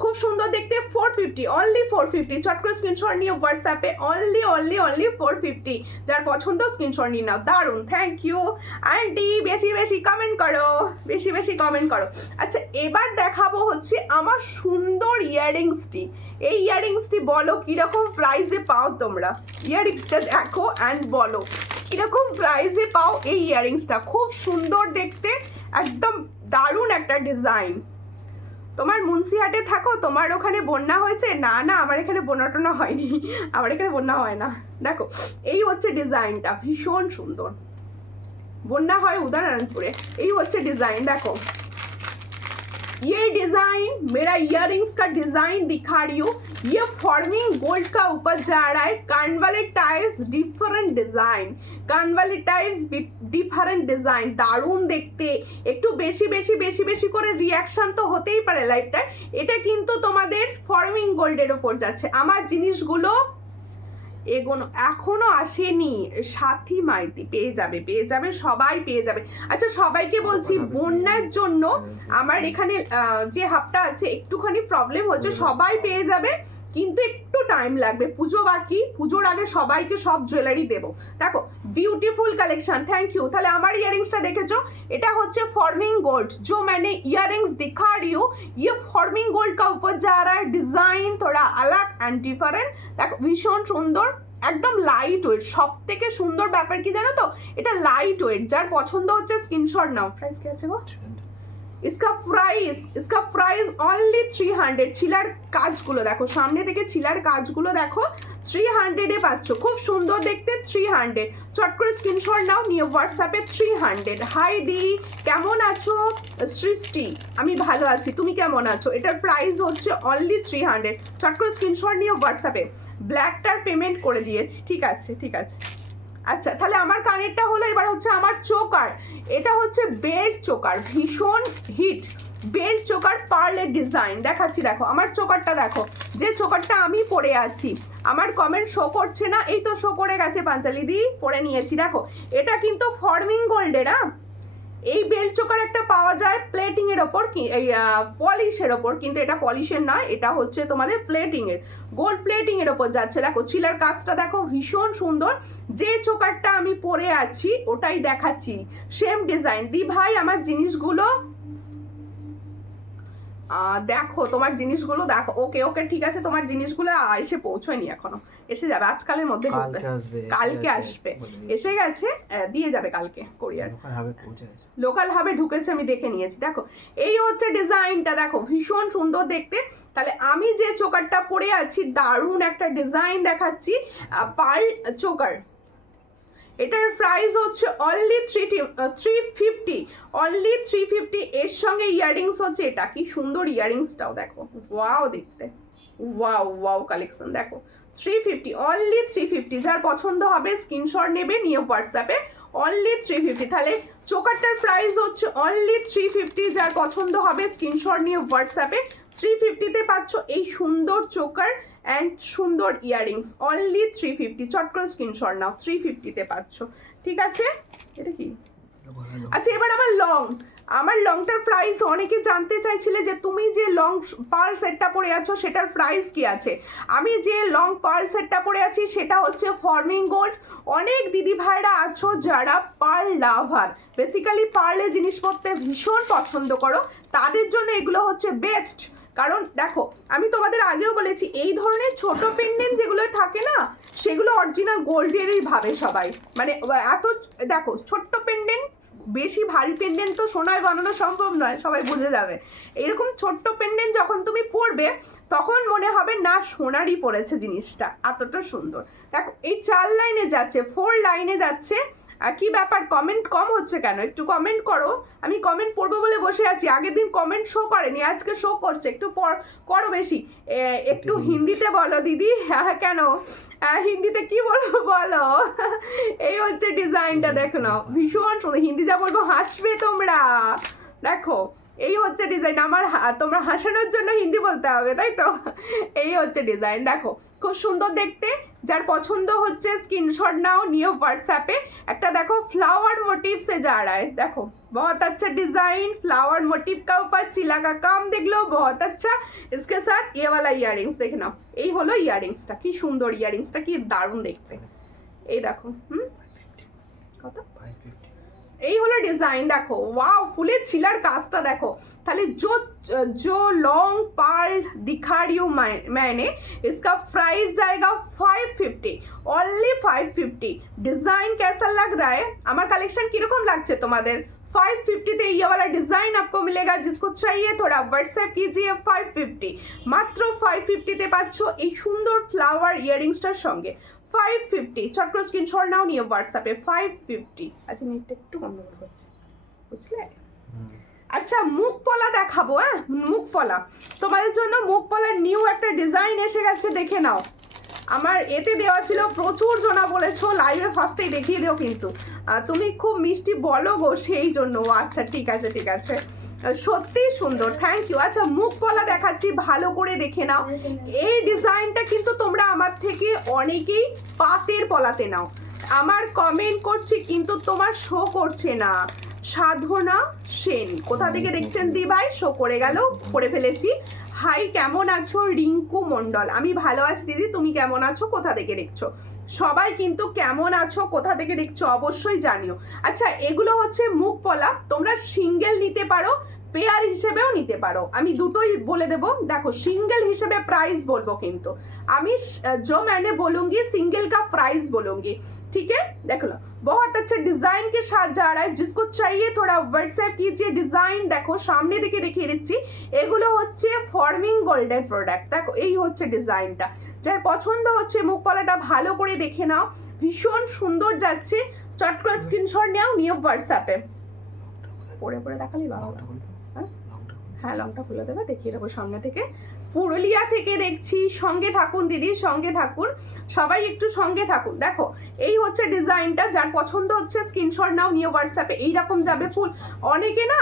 খুব সুন্দর দেখতে, 450, অনলি 450। চট করে স্ক্রিনশট নিয়ে হোয়াটসঅ্যাপে, অনলি 450। যার পছন্দ স্ক্রিনশট নিয়ে নাও। দারুণ, থ্যাংক ইউ আন্টি। বেশি কমেন্ট করো, বেশি কমেন্ট করো। আচ্ছা এবার দেখাবো হচ্ছে আমার সুন্দর ইয়াররিংসটি। এই ইয়াররিংসটি বলো কিরকম প্রাইসে পাও তোমরা, ইয়াররিংসটা দেখো অ্যান্ড বলো কিরকম প্রাইসে পাও এই ইয়াররিংসটা। খুব সুন্দর দেখতে, একদম দারুণ একটা ডিজাইন। তোমার মুন্সিহাটে থাকো, তোমার ওখানে বন্যা হয়েছে? না আমার এখানে বন্যা টন্যা হয়নি, আমার এখানে বন্যা হয় না। দেখো এই হচ্ছে ডিজাইনটা, ভীষণ সুন্দর। বন্যা হয় উদয়নারায়ণপুরে। এই হচ্ছে ডিজাইন, দেখো ये डिजाइन मेरा इयररिंग्स का डिजाइन दिखा रही हूँ। ये फॉर्मिंग गोल्ड का ऊपर जा रहा है, कान वाले टाइप्स डिफरेंट डिजाइन, कान वाले टाइप्स डिफरेंट डिजाइन। দারুণ দেখতে, একটু বেশি করে রিয়াকশন তো হতেই পারে লাইফটায়। এটা কিন্তু তোমাদের ফর্মিং গোল্ডের ওপর যাচ্ছে। আমার জিনিসগুলো এগোনো এখনো আসেনি, সাথী মাইতি পেয়ে যাবে, সবাই পেয়ে যাবে। আচ্ছা সবাইকে বলছি, বন্যার জন্য আমার এখানে যে হাবটা আছে একটুখানি প্রবলেম হচ্ছে, সবাই পেয়ে যাবে কিন্তু একটু টাইম লাগবে, পুজো বাকি, পুজোর আগে সবাইকে সব জুয়েলারি দেবো। দেখো বিউটিফুল কালেকশন, থ্যাংক ইউ। তাহলে আমার ইয়াররিংসটা দেখেছো, এটা হচ্ছে फॉर्मिंग गोल्ड। जो मैंने इयररिंग्स दिखा रही हूँ, ये फॉर्मिंग गोल्ड का ऊपर जा रहा है, डिजाइन थोड़ा अलग एंड डिफरेंट। দেখো ভীষণ সুন্দর, একদম লাইট ওয়েট। সব থেকে সুন্দর ব্যাপার কি জানো তো, এটা লাইট ওয়েট। যার পছন্দ হচ্ছে স্ক্রিনশট নাও। প্রাইস কি আছে গো? इसका प्राइस অনলি 300। ছিলার কাজগুলো দেখো, সামনে থেকে ছিলার কাজগুলো দেখো, 300 পাচ্ছ। খুব সুন্দর দেখতে, 300। চট করে স্ক্রিনশট নাও, নিয়ে হোয়াটসঅ্যাপে 300। হাই দি, কেমন আছো? সৃষ্টি, আমি ভালো আছি, তুমি কেমন আছো? এটার প্রাইস হচ্ছে অনলি 300। চট করে স্ক্রিনশট নিয়ে হোয়াটসঅ্যাপে। ব্ল্যাকটার পেমেন্ট করে দিয়েছি, ঠিক আছে। আচ্ছা তাহলে আমার কানেরটা হলো, এবার হচ্ছে আমার চোকার। এটা হচ্ছে বেল্ট চোকার, ভীষণ হিট বেল্ট চোকার, পার্লের ডিজাইন দেখাচ্ছি। দেখো আমার চোকারটা দেখো, যে চোকারটা আমি পরে আছি। আমার কমেন্ট শো করছে না, এই তো শো করে গেছে, পাঞ্চালি দি পরে নিয়েছি। দেখো এটা কিন্তু ফর্মিং গোল্ডের। এই বেল্ট চোকার একটা পাওয়া যায় প্লেটিং এর ওপর, এই পলিশের ওপর, কিন্তু এটা পলিশের নয়, এটা হচ্ছে তোমাদের প্লেটিং এর, গোল্ড প্লেটিং এর ওপর যাচ্ছে। দেখো ছিলার কাজটা দেখো, ভীষণ সুন্দর। যে চোকারটা আমি পরে আছি ওটাই দেখাচ্ছি, সেম ডিজাইন। দি ভাই আমার জিনিসগুলো দেখো, তোমার জিনিসগুলো দেখো। ওকে ঠিক আছে, তোমার জিনিসগুলো এসে পৌঁছয়নি এখনো, এসে যাবে আজকালের মধ্যে, কালকে আসবে, এসে গেছে, দিয়ে যাবে কালকে কোরিয়ার। লোকাল হাবে ঢুকেছে, আমি দেখে নিয়েছি। দেখো এই হচ্ছে ডিজাইনটা, দেখো ভীষণ সুন্দর দেখতে। তাহলে আমি যে চোকারটা পরে আছি, দারুণ একটা ডিজাইন দেখাচ্ছি, পার্ল চোকার। এটার প্রাইস হচ্ছে অনলি 350, অনলি 350। এর সঙ্গে ইয়াররিংস হচ্ছে, এটা কি সুন্দর ইয়াররিংসটাও দেখো, ওয়াও দেখতে, ওয়াও কালেকশন দেখো। 350, অনলি 350। যার পছন্দ হবে স্ক্রিনশট নেবে, নিয়ে হোয়াটসঅ্যাপে, অনলি 350। তাহলে চোকারটার প্রাইস হচ্ছে অনলি 350। যার পছন্দ হবে স্ক্রিনশট নিয়ে হোয়াটসঅ্যাপে, 350-তে পাচ্ছ এই সুন্দর চোকার অ্যান্ড সুন্দর ইয়াররিংস, অনলি 350। চট করে স্ক্রিনশট নাও, 350-তে পাচ্ছ, ঠিক আছে। এটা কি? আচ্ছা এবার আমার লং, আমার লংটার প্রাইস অনেকে জানতে চাইছিলে যে তুমি যে লং পার্ল সেটটা পরে আছো সেটার প্রাইস কি আছে। আমি যে লং পার্ল সেটটা পরে আছি সেটা হচ্ছে ফর্মিং গোল্ড। অনেক দিদি ভাইরা আছো যারা পার্ল লাভার, বেসিক্যালি পার্লের জিনিসপত্রে ভীষণ পছন্দ করো, তাদের জন্য এগুলো হচ্ছে বেস্ট। কারণ দেখো আমি তোমাদের আগেও বলেছি এই ধরনের ছোট পেন্ডেন্ট যেগুলো থাকে না সেগুলো অরিজিনাল গোল্ডেরই ভাবে সবাই, মানে এত দেখো ছোট্ট পেন্ডেন্ট, বেশি ভারী পেন্ডেন্ট তো সোনায় বানানো সম্ভব নয়, সবাই বুঝে যাবে। এরকম ছোট্ট পেন্ডেন্ট যখন তুমি পরবে তখন মনে হবে না সোনারই পড়েছে জিনিসটা, এতটা সুন্দর। দেখো এই 4 লাইনে যাচ্ছে, 4 লাইনে যাচ্ছে। কি ব্যাপার কমেন্ট কম হচ্ছে কেন, একটু কমেন্ট করো। আমি কমেন্ট পড়বো বলে বসে আছি, আগের দিন কমেন্ট শো করেনি, আজকে শো করছে, একটু করো বেশি। একটু হিন্দিতে বলো দিদি। হ্যাঁ কেন হিন্দিতে কি বলবো বলো। এই হচ্ছে ডিজাইনটা, দেখো না ভীষণ সুন্দর, হিন্দি যা বলবো হাসবে তোমরা। দেখো এই হচ্ছে ডিজাইন, আমার তোমরা হাসানোর জন্য হিন্দি বলতে হবে তাই তো। এই হচ্ছে ডিজাইন, দেখো খুব সুন্দর দেখতে। যার पसंद হচ্ছে স্ক্রিনশট নাও, নিও व्हाट्सएप पे। একটা দেখো फ्लावर मोटिव से जा रहा है, देखो बहुत अच्छा डिजाइन, फ्लावर मोटिव का ऊपर चिला का काम देख लो, बहुत अच्छा। इसके साथ ये वाला ইয়ারিংস দেখে নাও, এই হলো ইয়ারিংসটা, কি সুন্দর ইয়ারিংসটা, কি দারুণ দেখতে। এই দেখো কত 550, এই হলো ডিজাইন। দেখো ওয়াও, ফুলের ছিলার কাজটা দেখো। তাহলে जो लॉन्ग पार्ल दिखा रही हूँ मैंने, इसका प्राइस जाएगा 550, ओनली 550। डिजाइन कैसा लग रहा है, हमारा कलेक्शन किरकम লাগছে তোমাদের? 550 ते ये वाला डिजाइन आपको मिलेगा, जिसको चाहिए थोड़ा व्हाट्सएप कीजिए। 550 মাত্র 550 তে পাচ্ছো এই সুন্দর ফ্লাওয়ার ইয়ারিংসটার সঙ্গে। 550 চট করে স্ক্রিনশট নাও, নিয়ে হোয়াটসঅ্যাপে 550। আচ্ছা নেটটা একটু গন্ডগোল করছে, বুঝলে? আচ্ছা মুখ পলা দেখাবো। হ্যাঁ মুখ পলা তোমাদের জন্য, মুখ পলার নিউ একটা ডিজাইন এসে গেছে, দেখে নাও। আমার এতে দেওয়া ছিল, প্রচুর জনা বলেছো লাইভে ফার্স্টেই দেখিয়ে দিও, কিন্তু তুমি খুব মিষ্টি বলো গো সেই জন্য। আচ্ছা ঠিক আছে ঠিক আছে, সত্যি সুন্দর, থ্যাংক ইউ। আচ্ছা মুখ পলা দেখাচ্ছি, ভালো করে দেখে নাও। এই ডিজাইনটা কিন্তু তোমরা আমার থেকে অনেকেই পাতের পলাতে নাও, আমার কমেন্ট করছি কিন্তু তোমার শো করছে না। সাধনা সেন কোথা থেকে দেখছেন দি ভাই, শো করে গেল, করে ফেলেছি। হাই কেমন আছো? রিঙ্কু মন্ডল, আমি ভালো আছি দিদি, তুমি কেমন আছো, কোথা থেকে দেখছো? সবাই কিন্তু কেমন আছো, কোথা থেকে দেখছো অবশ্যই জানিও। আচ্ছা এগুলো হচ্ছে মুখ পলা, তোমরা সিঙ্গেল নিতে পারো, পেয়ার হিসেবেও নিতে পারো, আমি দুটোই বলে দেবো। দেখো সিঙ্গেল হিসেবে প্রাইস বলবো, কিন্তু আমি जो मैंने बोलूंगी सिंगल का प्राइस बोलूंगी, ठीक है? देख लो बहुत अच्छा डिजाइन के साथ जा रहा है, जिसको चाहिए थोड़ा व्हाट्सएप कीजिए। डिजाइन देखो সামনে দিকে দেখিয়ে দিচ্ছি, এগুলো হচ্ছে ফর্মিং গোল্ডের প্রোডাক্ট। দেখো এই হচ্ছে ডিজাইনটা, যার পছন্দ হচ্ছে মুখ পলাটা ভালো করে দেখে নাও, ভীষণ সুন্দর যাচ্ছে। চট করে স্ক্রিনশট নাও, নিও হোয়াটসঅ্যাপে। পরে পরে দেখালি বাবা, হ্যাঁ লংটা খুলে দেবে, দেখিয়ে দেবো সামনে থেকে। পুরুলিয়া থেকে দেখছি, সঙ্গে থাকুন দিদি, সঙ্গে থাকুন সবাই, একটু সঙ্গে থাকুন। দেখো এই হচ্ছে ডিজাইনটা, যার পছন্দ হচ্ছে স্ক্রিনশট নাও, নিয়ে হোয়াটসঅ্যাপে। এইরকম যাবে ফুল। অনেকে না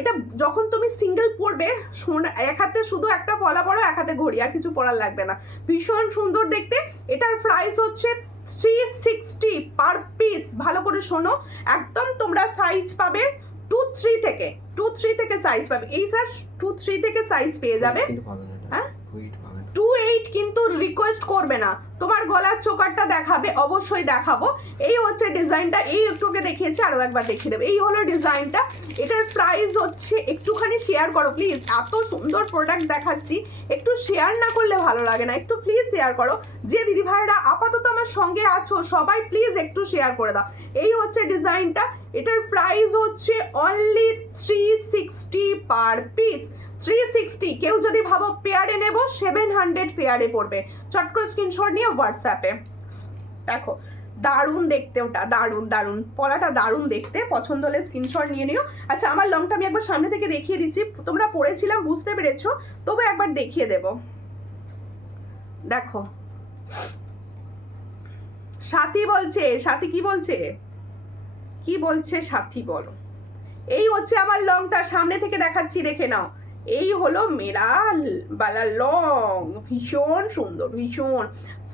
এটা যখন তুমি সিঙ্গেল পরবে, এক হাতে শুধু একটা পলা পরো, এক হাতে ঘড়ি, আর কিছু পরার লাগবে না, ভীষণ সুন্দর দেখতে। এটার প্রাইস হচ্ছে 360 পার পিস। ভালো করে শোনো, একদম তোমরা সাইজ পাবে 2-3 থেকে, 2-3 থেকে সাইজ পাবে। এই স্যার 2-3 থেকে সাইজ পেয়ে যাবে। হ্যাঁ 2-8 কিন্তু রিকোয়েস্ট করবে না, তোমার গলার চোকারটা দেখাবে, অবশ্যই দেখাবো। এই হচ্ছে ডিজাইনটা, এই একটুকে দেখিয়েছি, আরো একবার দেখিয়ে দেবে। এই হলো ডিজাইনটা, এটার প্রাইস হচ্ছে, একটুখানি শেয়ার করো প্লিজ, এত সুন্দর প্রোডাক্ট দেখাচ্ছি, একটু শেয়ার না করলে ভালো লাগে না, একটু প্লিজ শেয়ার করো। যে দিদি ভাইরা আপাতত আমার সঙ্গে আছো সবাই প্লিজ একটু শেয়ার করে দাও। এই হচ্ছে ডিজাইনটা, এটার প্রাইস হচ্ছে অনলি 360 পার পিস। 360, কেউ যদি ভাবো পেয়ারে নেব 700 পেয়ারে পড়বে। চট করে স্ক্রিনশট নিয়ে হোয়াটসঅ্যাপে। দেখো দারুণ দেখতে, ওটা দারুণ দারুণ পলাটা, দারুণ দেখতে, পছন্দ হলে স্ক্রিনশট নিয়ে নিও। আচ্ছা আমার লংটা আমি একবার সামনে থেকে দেখিয়ে দিচ্ছি, তোমরা পড়েছিলাম বুঝতে পেরেছো, তবে একবার দেখিয়ে দেব। দেখো সাথী বলছে, সাথী কি বলছে, কি বলছে সাথী বলো। এই হচ্ছে আমার লংটা, সামনে থেকে দেখাচ্ছি, দেখে নাও। এই হলো মেরা বালা লং, ভীষণ সুন্দর, ভীষণ।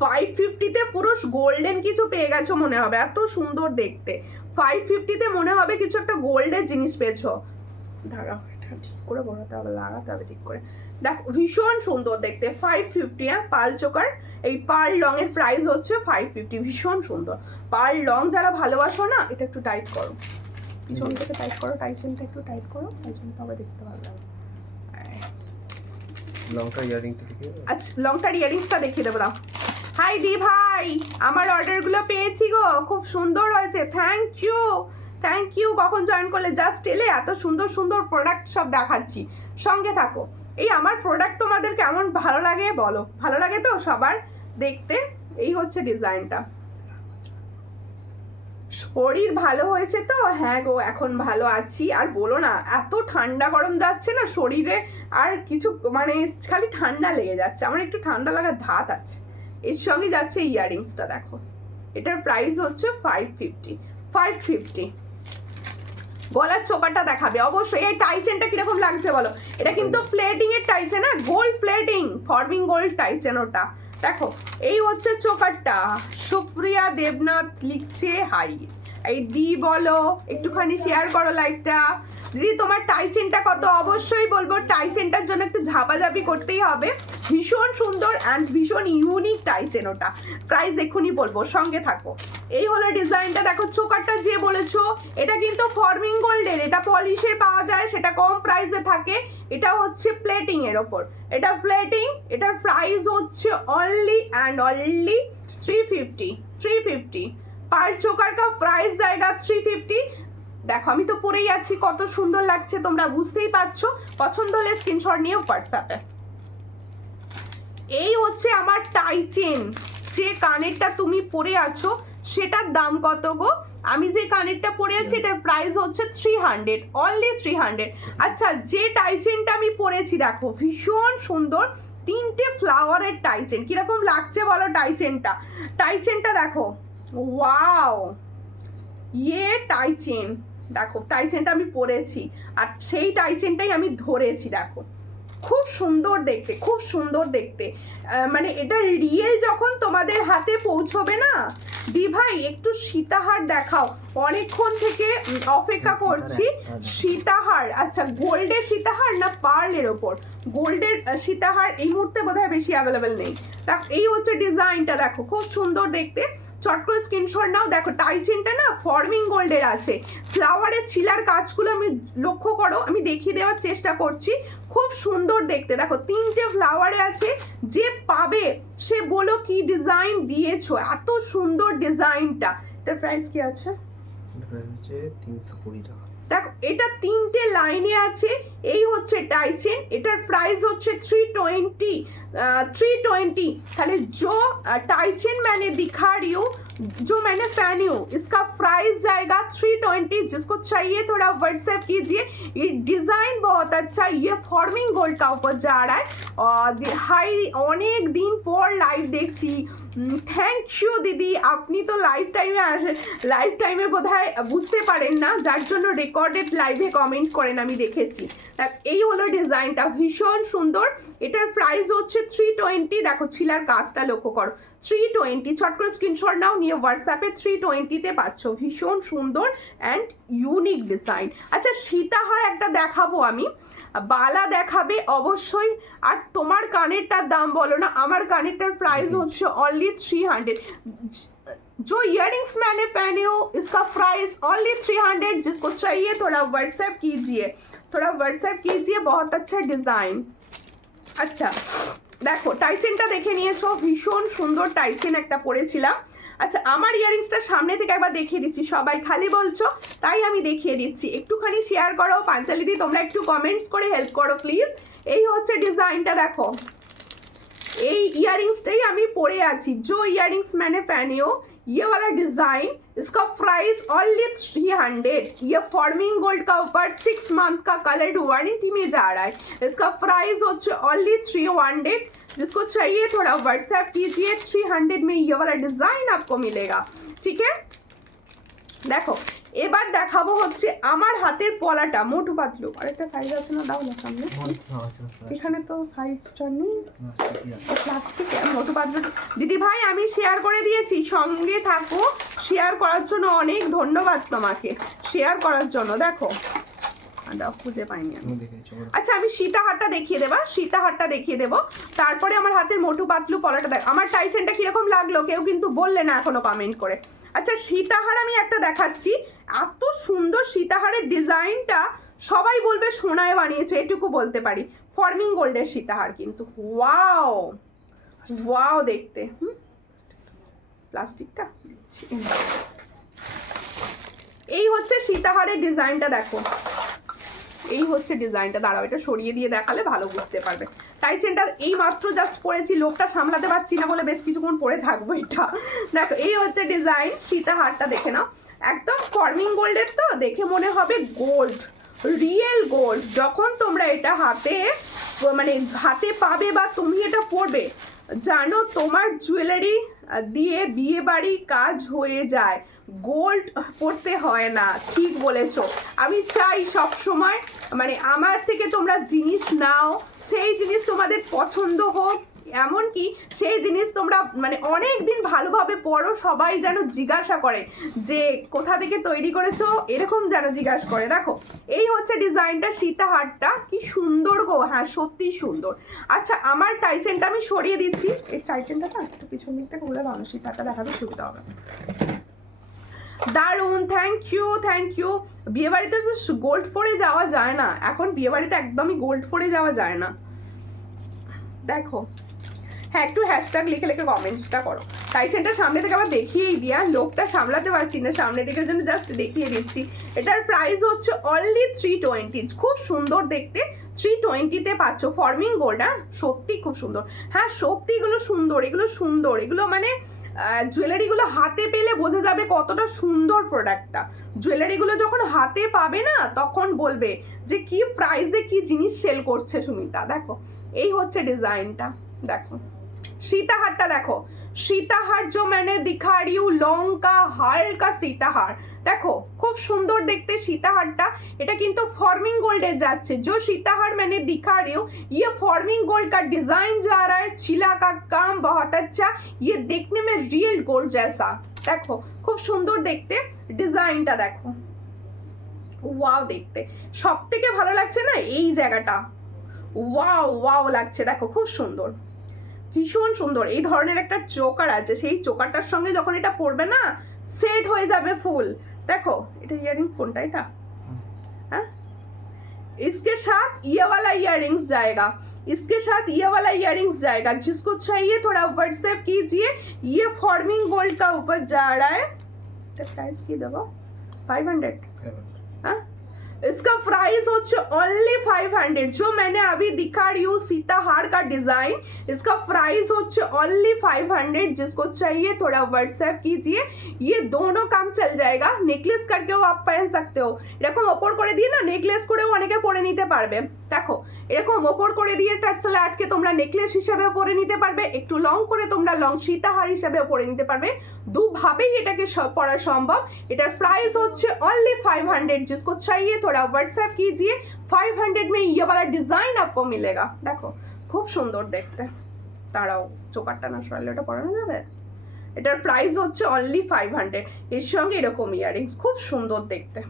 550 তে পুরো গোল্ডেন কিছু পেয়ে গেছো মনে হবে, এত সুন্দর দেখতে। 550 তে মনে হবে কিছু একটা গোল্ডের জিনিস পেয়েছো। দাঁড়াও, এটা ঠিক করে বসাতে হবে, লাগাতে হবে ঠিক করে। দেখো ভীষণ সুন্দর দেখতে, 550। হ্যাঁ, পাল চোকার এই পার্ল লং এর প্রাইস হচ্ছে 550। ভীষণ সুন্দর পার্ল লং, যারা ভালোবাসো না, এটা একটু টাইট করো, পিছন থেকে টাইট করো, টাইচেনটা একটু টাইট করো, টাইচেনটা তবে দেখতে ভালো লাগবে। লংটার ইয়ারিংটা দেখে, আচ্ছা লংটার ইয়ারিংসটা দেখিয়ে দেবো। দাও। হাই দি ভাই, আমার অর্ডারগুলো পেয়েছি গো, খুব সুন্দর হয়েছে, থ্যাংক ইউ থ্যাংক ইউ। কখন জয়েন করলে? জাস্ট এলে, এত সুন্দর সুন্দর প্রোডাক্ট সব দেখাচ্ছি, সঙ্গে থাকো। এই আমার প্রোডাক্ট তোমাদের কেমন ভালো লাগে বলো? ভালো লাগে তো সবার দেখতে? এই হচ্ছে ডিজাইনটা। শরীর ভালো হয়েছে তো? হ্যাঁ গো, এখন ভালো আছি। আর বলো না, এত ঠান্ডা গরম যাচ্ছে না শরীরে, আর কিছু মানে খালি ঠান্ডা লেগে যাচ্ছে। আমার একটু ঠান্ডা লাগার ধাত আছে। এর সঙ্গে যাচ্ছে ইয়াররিংসটা, দেখো এটার প্রাইস হচ্ছে 550। গলার চোকারটা দেখাবে অবশ্যই। এই টাইচেনটা কিরকম লাগছে বলো? এটা কিন্তু প্লেটিং এর টাইচেন, না গোল্ড প্লেটিং, ফর্মিং গোল্ড টাইচেন ওটা। দেখো এই হচ্ছে চোকারটা। সুপ্রিয়া দেবনাথ লিখছে হাই। এই দি বলো, একটুখানি শেয়ার করো লাইভটা। দিদি তোমার টাইচেনটা কত? অবশ্যই বলবো, টাইচেনটার জন্য একটু ঝাপাঝাপি করতেই হবে। ভীষণ সুন্দর অ্যান্ড ভীষণ ইউনিক টাইচেন ওটা। প্রাইস এক্ষুনি বলবো, সঙ্গে থাকো। এই হলো ডিজাইনটা। দেখো চোকারটা যে বলেছো, এটা কিন্তু ফর্মিং গোল্ডের, এটা পলিশে পাওয়া যায়, সেটা কম প্রাইসে থাকে। এটা হচ্ছে প্লেটিং এর ওপর, এটা প্লেটিং। এটার প্রাইস হচ্ছে only and only 350। Per choker কা প্রাইস জায়গা 350। দেখো আমি তো পরেই আছি, কত সুন্দর লাগছে, তোমরা বুঝতেই পারছো। পছন্দ হলে স্ক্রিনশট নিয়ে হোয়াটসঅ্যাপে। এই হচ্ছে আমার টাইচেন, যে কানেরটা তুমি পরে আছো সেটার দাম কত গো? আমি যে কানেরটা পরে আছি এটার প্রাইস হচ্ছে 300, অনলি 300। আচ্ছা, যে টাইচেনটা আমি পরেছি দেখো ভীষণ সুন্দর, 3টে ফ্লাওয়ারের টাইচেন। কিরকম লাগছে বলো টাইচেনটা? টাইচেনটা দেখো, ওয়াও, ইয়ে টাইচেন দেখো, টাইচেনটা আমি পরেছি আর সেই টাইচেনটাই আমি ধরেছি। দেখো খুব সুন্দর দেখতে, খুব সুন্দর দেখতে। মানে এটা রিয়েল যখন তোমাদের হাতে পৌঁছবে না। দি ভাই একটু সীতাহার দেখাও, অনেকক্ষণ থেকে অপেক্ষা করছি। সীতাহার, আচ্ছা গোল্ডের সীতাহার না পার্লের ওপর? গোল্ডের সীতাহার এই মুহূর্তে বোধহয় বেশি অ্যাভেলেবেল নেই। দেখো এই হচ্ছে ডিজাইনটা, দেখো খুব সুন্দর দেখতে। চট করে স্ক্রিনশট নাও। দেখো টাইচেনটা না ফর্মিং গোল্ডের আছে, ফ্লাওয়ারের ছিলার কাজগুলো আমি লক্ষ্য করো, আমি দেখিয়ে দেওয়ার চেষ্টা করছি। খুব সুন্দর দেখতে, দেখো 3টে ফ্লাওয়ারে আছে। যে পাবে সে বলো কি ডিজাইন দিয়েছো, এত সুন্দর ডিজাইনটা। এটার প্রাইস কি আছে? 320 টাকা। দেখো এটা 3টে লাইনে আছে। এই হচ্ছে টাইচেন, এটার প্রাইস হচ্ছে 320। তাহলে जो टाइचेन मैंने दिखा रही हूँ, जो मैंने पहनी हूँ, इसका प्राइस जाएगा 320। जिसको चाहिए थोड़ा व्हाट्सएप कीजिए। ये डिजाइन बहुत अच्छा, ये फॉर्मिंग गोल्ड का ऊपर जा रहा है। और हाई, অনেক দিন পর লাইভ দেখছি। থ্যাংক ইউ দিদি, আপনি তো লাইভ টাইমে আসে, লাইভ টাইমে বোধহয় বুঝতে পারেন না, যার জন্য রেকর্ডেড লাইভে কমেন্ট করেন, আমি দেখেছি। এই হলো ডিজাইনটা, ভীষণ সুন্দর। এটার প্রাইস হচ্ছে 320। দেখো ছিলার কাজটা লক্ষ্য করো, 320। চট করে স্ক্রিনশট নাও, নিয়ে হোয়াটসঅ্যাপে 320-তে পাচ্ছ। ভীষণ সুন্দর অ্যান্ড ইউনিক ডিজাইন। আচ্ছা সীতাহার একটা দেখাবো আমি, বালা দেখাবে অবশ্যই। আর তোমার কানেরটার দাম বলো না, আমার কানেরটার প্রাইস হচ্ছে অনলি 300। जो इयररिंग्स मैंने पहने हो इसका प्राइस ओनली 300। जिसको चाहिए थोड़ा व्हाट्सएप कीजिए, थोड़ा व्हाट्सएप कीजिए। बहुत अच्छा डिजाइन। আচ্ছা দেখো টাইচেনটা দেখে নিয়েছো, ভীষণ সুন্দর টাইচেন একটা পরেছিলাম। আচ্ছা আমার ইয়ারিংসটা সামনে থেকে একবার দেখিয়ে দিচ্ছি, সবাই খালি বলছো তাই আমি দেখিয়ে দিচ্ছি। একটুখানি শেয়ার করো পাঞ্চালিদি, তোমরা একটু কমেন্টস করে হেল্প করো প্লিজ। এই হচ্ছে ডিজাইনটা, দেখো এই ইয়ারিংসটাই আমি পরে আছি। जो इयररिंग्स मैंने पहने हो, ये वाला डिजाइन, इसका प्राइस ओनली 300। ये फॉर्मिंग गोल्ड का ऊपर 6 मंथ का कलर्ड वारंटी में जा रहा है। इसका प्राइस होচ্ছে ओनली 300। जिसको चाहिए थोड़ा व्हाट्सएप कीजिए। 300 में ये वाला डिजाइन आपको मिलेगा, ठीक है। দেখো এবার দেখাবো হচ্ছে আমার হাতের পলাটা, মোটু পাতলু। আরেকটা সাইজ আছে না, দাও না সামনে, এখানে তো সাইজটা নেই, প্লাস্টিক মোটু পাতলু। দিদি ভাই আমি শেয়ার করে দিয়েছি, সঙ্গে থাকো। শেয়ার করার জন্য অনেক ধন্যবাদ তোমাকে, শেয়ার করার জন্য। দেখো দাও, খুঁজে পাইনি আমি। আচ্ছা আমি সীতাহারটা দেখিয়ে দেবো, সীতাহারটা দেখিয়ে দেবো, তারপরে আমার হাতের মোটু পাতলু পলাটা দেখ। আমার টাইচেনটা কিরকম লাগলো কেউ কিন্তু বললে না এখনো কমেন্ট করে। আচ্ছা সীতাহার আমি একটা দেখাচ্ছি, এত সুন্দর সীতাহারের ডিজাইনটা, সবাই বলবে সোনায় বানিয়েছে, এটুকু বলতে পারি। ফর্মিং গোল্ডের সীতাহার কিন্তু, ওয়াও ওয়াও দেখতে। প্লাস্টিকটা দিচ্ছি। এই হচ্ছে সীতাহারের ডিজাইনটা, দেখো এই হচ্ছে ডিজাইনটা। দাঁড়াও এটা সরিয়ে দিয়ে দেখালে ভালো বুঝতে পারবে। টাইচেনটা এই মাত্র জাস্ট পরেছি, লোকটা সামলাতে পারছি না বলে বেশ কিছুক্ষণ পরে থাকবো এটা। দেখো এই হচ্ছে ডিজাইন, সীতাহারটা দেখে নাও, একদম ফর্মিং গোল্ডের, তো দেখে মনে হবে গোল্ড, রিয়েল গোল্ড। যখন তোমরা এটা হাতে মানে হাতে পাবে বা তুমি এটা পরবে, জানো তোমার জুয়েলারি দিয়ে বিয়ে বাড়ি কাজ হয়ে যায়, গোল্ড পরতে হয় না। ঠিক বলেছো, আমি চাই সব সময় মানে আমার থেকে তোমরা জিনিস নাও, সেই জিনিস তোমাদের পছন্দ হোক, এমনকি সেই জিনিস তোমরা মানে অনেক দিন ভালোভাবে পরো, সবাই যেন জিজ্ঞাসা করে যে কোথা থেকে তৈরি করেছো, এরকম যেন জিজ্ঞাসা করে। দেখো এই হচ্ছে ডিজাইনটা, সীতাহারটা কি সুন্দর গো, হ্যাঁ সত্যি সুন্দর। আচ্ছা আমার টাইচেনটা আমি সরিয়ে দিচ্ছি, এই টাইচেনটা না একটু পিছন দিকটা খুলে ভালো, সীতাহারটা দেখাতে সুবিধা হবে। দারুন, থ্যাংক ইউ থ্যাংক ইউ। বিয়েবাড়িতে তো গোল্ড পরে যাওয়া যায় না, এখন বিয়েবাড়িতে একদমই গোল্ড পরে যাওয়া যায় না। দেখো হ্যাঁ একটু হ্যাশট্যাগ লিখে লিখে কমেন্টসটা করো। টাইচেনটা সামনে থেকে আবার দেখিয়েই দিয়া, লোকটা সামলাতে পারছি না সামনে দিকের জন্য জাস্ট দেখিয়ে দিচ্ছি। এটার প্রাইস হচ্ছে অনলি 320, খুব সুন্দর দেখতে, 320-তে পাচ্ছ। ফর্মিং গোল্ড, হ্যাঁ সত্যি খুব সুন্দর, হ্যাঁ সত্যি এগুলো সুন্দর, এগুলো সুন্দর, এগুলো মানে জুয়েলারিগুলো হাতে পেলে বোঝা যাবে কতটা সুন্দর প্রোডাক্টটা। জুয়েলারিগুলো যখন হাতে পাবে না তখন বলবে যে কি প্রাইসে কি জিনিস সেল করছে সুমিতা। দেখো এই হচ্ছে ডিজাইনটা, দেখো সীতাহারটা দেখো, সীতাহার जो मैंने दिखा रही हूँ लॉन्ग का हार का सीताहार, देखो खूब सुंदर देखते सीताहारটা। এটা কিন্তু फॉर्मिंग गोल्ड যাচ্ছে, जो सीताहार मैंने दिखा रही हूँ ये फॉर्मिंग गोल्ड का डिजाइन जा रहा है, छिला का काम बहुत अच्छा, ये देखने में रियल गोल्ड जैसा। देखो खूब সুন্দর দেখতে ডিজাইনটা, দেখো ওয়াও দেখতে। সবথেকে ভালো লাগছে না এই জায়গাটা, ওয়াও ওয়াও লাগছে, দেখো খুব সুন্দর, ভীষণ সুন্দর। এই ধরনের একটা চোকার আছে, সেই চোকারটার সঙ্গে যখন এটা পরবে না সেট হয়ে যাবে ফুল। দেখো এটা ইয়াররিংস কোনটা, এটা हाँ इसके साथ ये वाला इयररिंग्स जाएगा, इसके साथ ये वाला इयररिंग्स जाएगा। जिसको चाहिए थोड़ा व्हाट्सएप कीजिए। ये फॉर्मिंग गोल्ड का ऊपर जा रहा है, प्राइस की देखो 500, हाँ इसका प्राइस होচ্ছে ओनली 500। जो मैंने अभी दिखा रही हूँ सीताहार का डिजाइन, इसका प्राइस होচ্ছে ओनली 500। जिसको चाहिए थोड़ा व्हाट्सएप कीजिए। ये दोनों काम चल जाएगा, नेकलेस करके आप पहन सकते हो, এরকম ওপর করে দিয়ে না নেকলেস করেও অনেকে পরে নিতে পারবে। দেখো এরকম ওপর করে দিয়ে টার্সেলে আটকে তোমরা নেকলেস হিসেবে পরে নিতে পারবে, একটু লং করে তোমরা লং সীতাহার হিসেবে পরে নিতে পারবে, দুভাবেই এটাকে পরা সম্ভব। এটার প্রাইস হচ্ছে ओनली 500। जिसको चाहिए थोड़ा व्हाट्सएप कीजिए, 500 में ये वाला डिजाइन आपको मिलेगा। देखो খুব সুন্দর দেখতে। তারাও চোকারটা না সরালে ওটা পরানো যাবে। এটার প্রাইস হচ্ছে ओनली 500, এর সঙ্গে এরকম ইয়াররিংস, খুব সুন্দর দেখতে।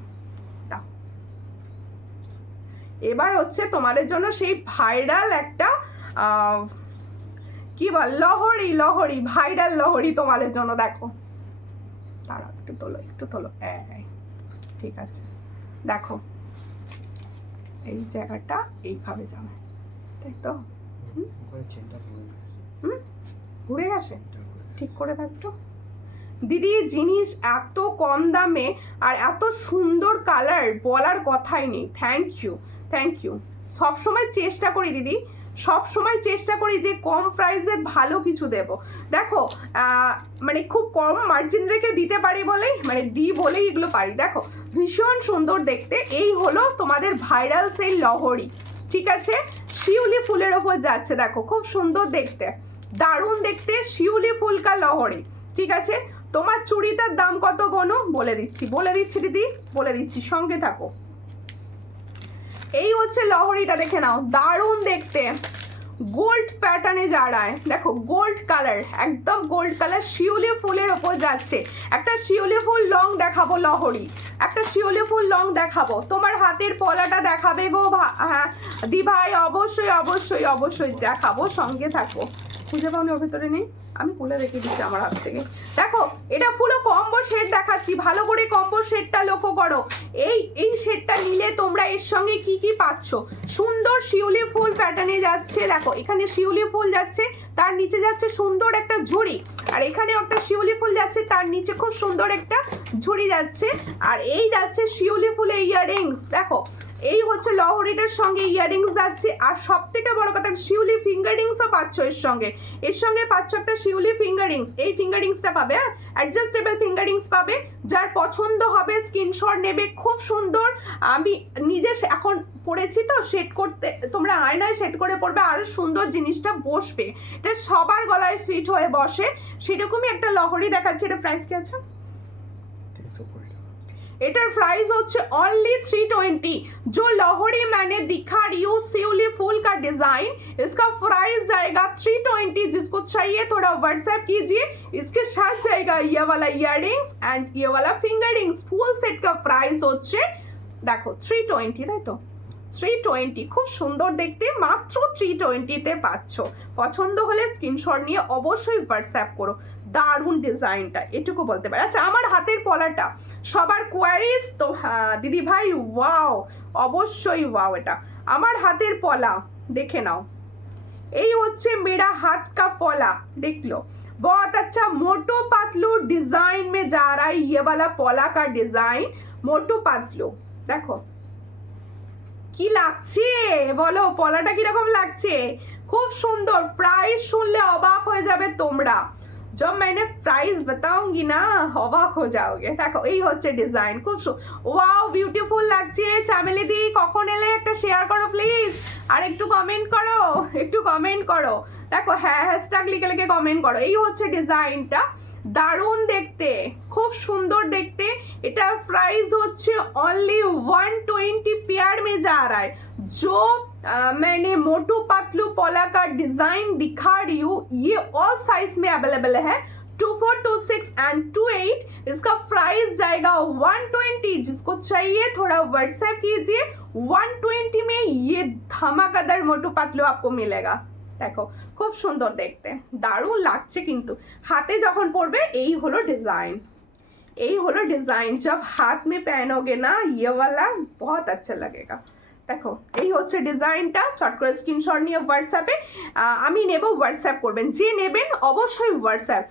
এবার হচ্ছে তোমাদের জন্য সেই ভাইরাল একটা কি বল লহরি, লহরি ভাইরাল লহরি তোমাদের জন্য। দেখো তারা একটু তোলো, একটু তোলো, হ্যাঁ ঠিক আছে। দেখো এই জায়গাটা এইভাবে যাবে, তাই তো? ঘুরে গেছে, ঠিক করে থাকতো দিদি। জিনিস এত কম দামে আর এত সুন্দর কালার বলার কথাই নেই। Thank you thank you. সবসময় চেষ্টা করি দিদি, সব সময় চেষ্টা করি যে কম প্রাইসে ভালো কিছু দেব। দেখো মানে খুব কম মার্জিন রেখে দিতে পারি বলেই, মানে দিই বলেই এগুলো পারি। দেখো ভীষণ সুন্দর দেখতে। এই হলো তোমাদের ভাইরাল সেই লহরি, ঠিক আছে? শিউলি ফুলের ওপর যাচ্ছে, দেখো খুব সুন্দর দেখতে, দারুণ দেখতে, শিউলি ফুল কা লহরি, ঠিক আছে? তোমার চুড়িটার দাম কত বলো? বলে দিচ্ছি, বলে দিচ্ছি দিদি, বলে দিচ্ছি, সঙ্গে থাকো। এই হচ্ছে লহরিটা, দেখে নাও, দারুণ দেখতে, गोल्ड প্যাটার্নে যা रहा है দেখো গোল্ড কালার একদম গোল্ড কালার শিউলি ফুলের ওপর যাচ্ছে একটা শিউলি ফুল লং দেখাবো লহরি একটা শিউলি ফুল লং দেখাবো তোমার হাতের পলাটা দেখাবে গো হ্যাঁ দি ভাই অবশ্যই অবশ্যই অবশ্যই দেখাবো সঙ্গে থাকবো খুঁজে পাওনি ওর ভিতরে নেই আমি খুলে রেখে দিচ্ছি আমার হাত থেকে দেখো এটা ফুল কম্বো সেট দেখাচ্ছি ভালো করে কম্বো সেটটা লক্ষ্য করো এই সেটটা নিলে তোমরা এর সঙ্গে কি কি পাচ্ছ সুন্দর শিউলি ফুল প্যাটার্নে যাচ্ছে দেখো এখানে শিউলি ফুল যাচ্ছে তার নিচে যাচ্ছে সুন্দর একটা ঝুড়ি আর এখানে একটা শিউলি ফুল যাচ্ছে তার নিচে খুব সুন্দর একটা ঝুড়ি যাচ্ছে আর এই যাচ্ছে শিউলি ফুলে ইয়াররিংস দেখো এই হচ্ছে লহরিটার সঙ্গে ইয়াররিংস যাচ্ছে আর সব থেকে বড় কথা শিউলি ফিঙ্গারিংসও পাচ্ছ এর সঙ্গে পাচ্ছ একটা শিউলি ফিঙ্গারিংস এই ফিঙ্গারিংসটা পাবে হ্যাঁ অ্যাডজাস্টেবল ফিঙ্গারিংস পাবে যার পছন্দ হবে স্ক্রিনশট নেবে খুব সুন্দর আমি নিজে এখন পরেছি তো সেট করতে তোমরা আয়নায় সেট করে পরবে আরো সুন্দর জিনিসটা বসবে এটা সবার গলায় ফিট হয়ে বসে সেরকমই একটা লহরি দেখাচ্ছে এটা প্রাইস কি আছে एटर प्राइस होच्छे ओनली 320 जो लहरी मैंने दिखा रही हूँ शिवली फूल का डिजाइन इसका प्राइस जाएगा 320 जिसको चाहिए थोड़ा व्हाट्सएप कीजिए इसके साथ जाएगा ये वाला इयररिंग्स एंड ये वाला फिंगरिंग्स फुल सेट का प्राइस होच्छे देखो 320 তাই তো 320 খুব সুন্দর দেখতে মাত্র 320 তে পাচ্ছ পছন্দ হলে স্ক্রিনশট নিয়ে অবশ্যই হোয়াটসঅ্যাপ করো দারুণ ডিজাইনটা এটুকু বলতে পারি আচ্ছা আমার হাতের পলাটা সবার কোয়ারিজ তো দিদি ভাই ওয়াও অবশ্যই ওয়াও এটা আমার হাতের পলা দেখে নাও এই হচ্ছে मेरा हाथ का पला देख लो बहुत अच्छा मोटू पतलू डिजाइन में जा रहा है ये वाला पला का डिजाइन मोटू पतलू देखो কি লাগছে বলো পলাটা কি রকম লাগছে খুব সুন্দর প্রাইস শুনলে অবাক হয়ে যাবে তোমরা जब मैंने प्राइस बताऊंगी ना অবাক हो जाओगे দেখো এই হচ্ছে ডিজাইন খুব ওয়াও বিউটিফুল লাগছে চামেলি দি কখন এলে একটা শেয়ার করো প্লিজ আর একটু কমেন্ট করো দেখো হ্যাঁ হ্যাশট্যাগ লিখে কমেন্ট করো এই হচ্ছে ডিজাইনটা দারুণ দেখতে খুব সুন্দর দেখতে এটা प्राइस होच्छे ओनली 120 पेयर में जा रहा है जो मैंने मोटू पतलू पोला का डिजाइन दिखा रही हूँ ये ऑल साइज में अवेलेबल है 24, 26 एंड 28 इसका प्राइस जाएगा 120 जिसको चाहिए थोड़ा व्हाट्सएप कीजिए 120 में ये धमाकेदार मोटू पतलू आपको मिलेगा देखो খুব সুন্দর দেখতে দারুণ লাগছে কিন্তু হাতে যখন পরবে এই হলো ডিজাइन जब हाथ में पहनोगे ना ये वाला बहुत अच्छा लगेगा দেখো এই হচ্ছে ডিজাইনটা চট করে স্ক্রিনশট নিয়ে হোয়াটসঅ্যাপে আমি নেব হোয়াটসঅ্যাপ করবেন যে নেবেন অবশ্যই হোয়াটসঅ্যাপ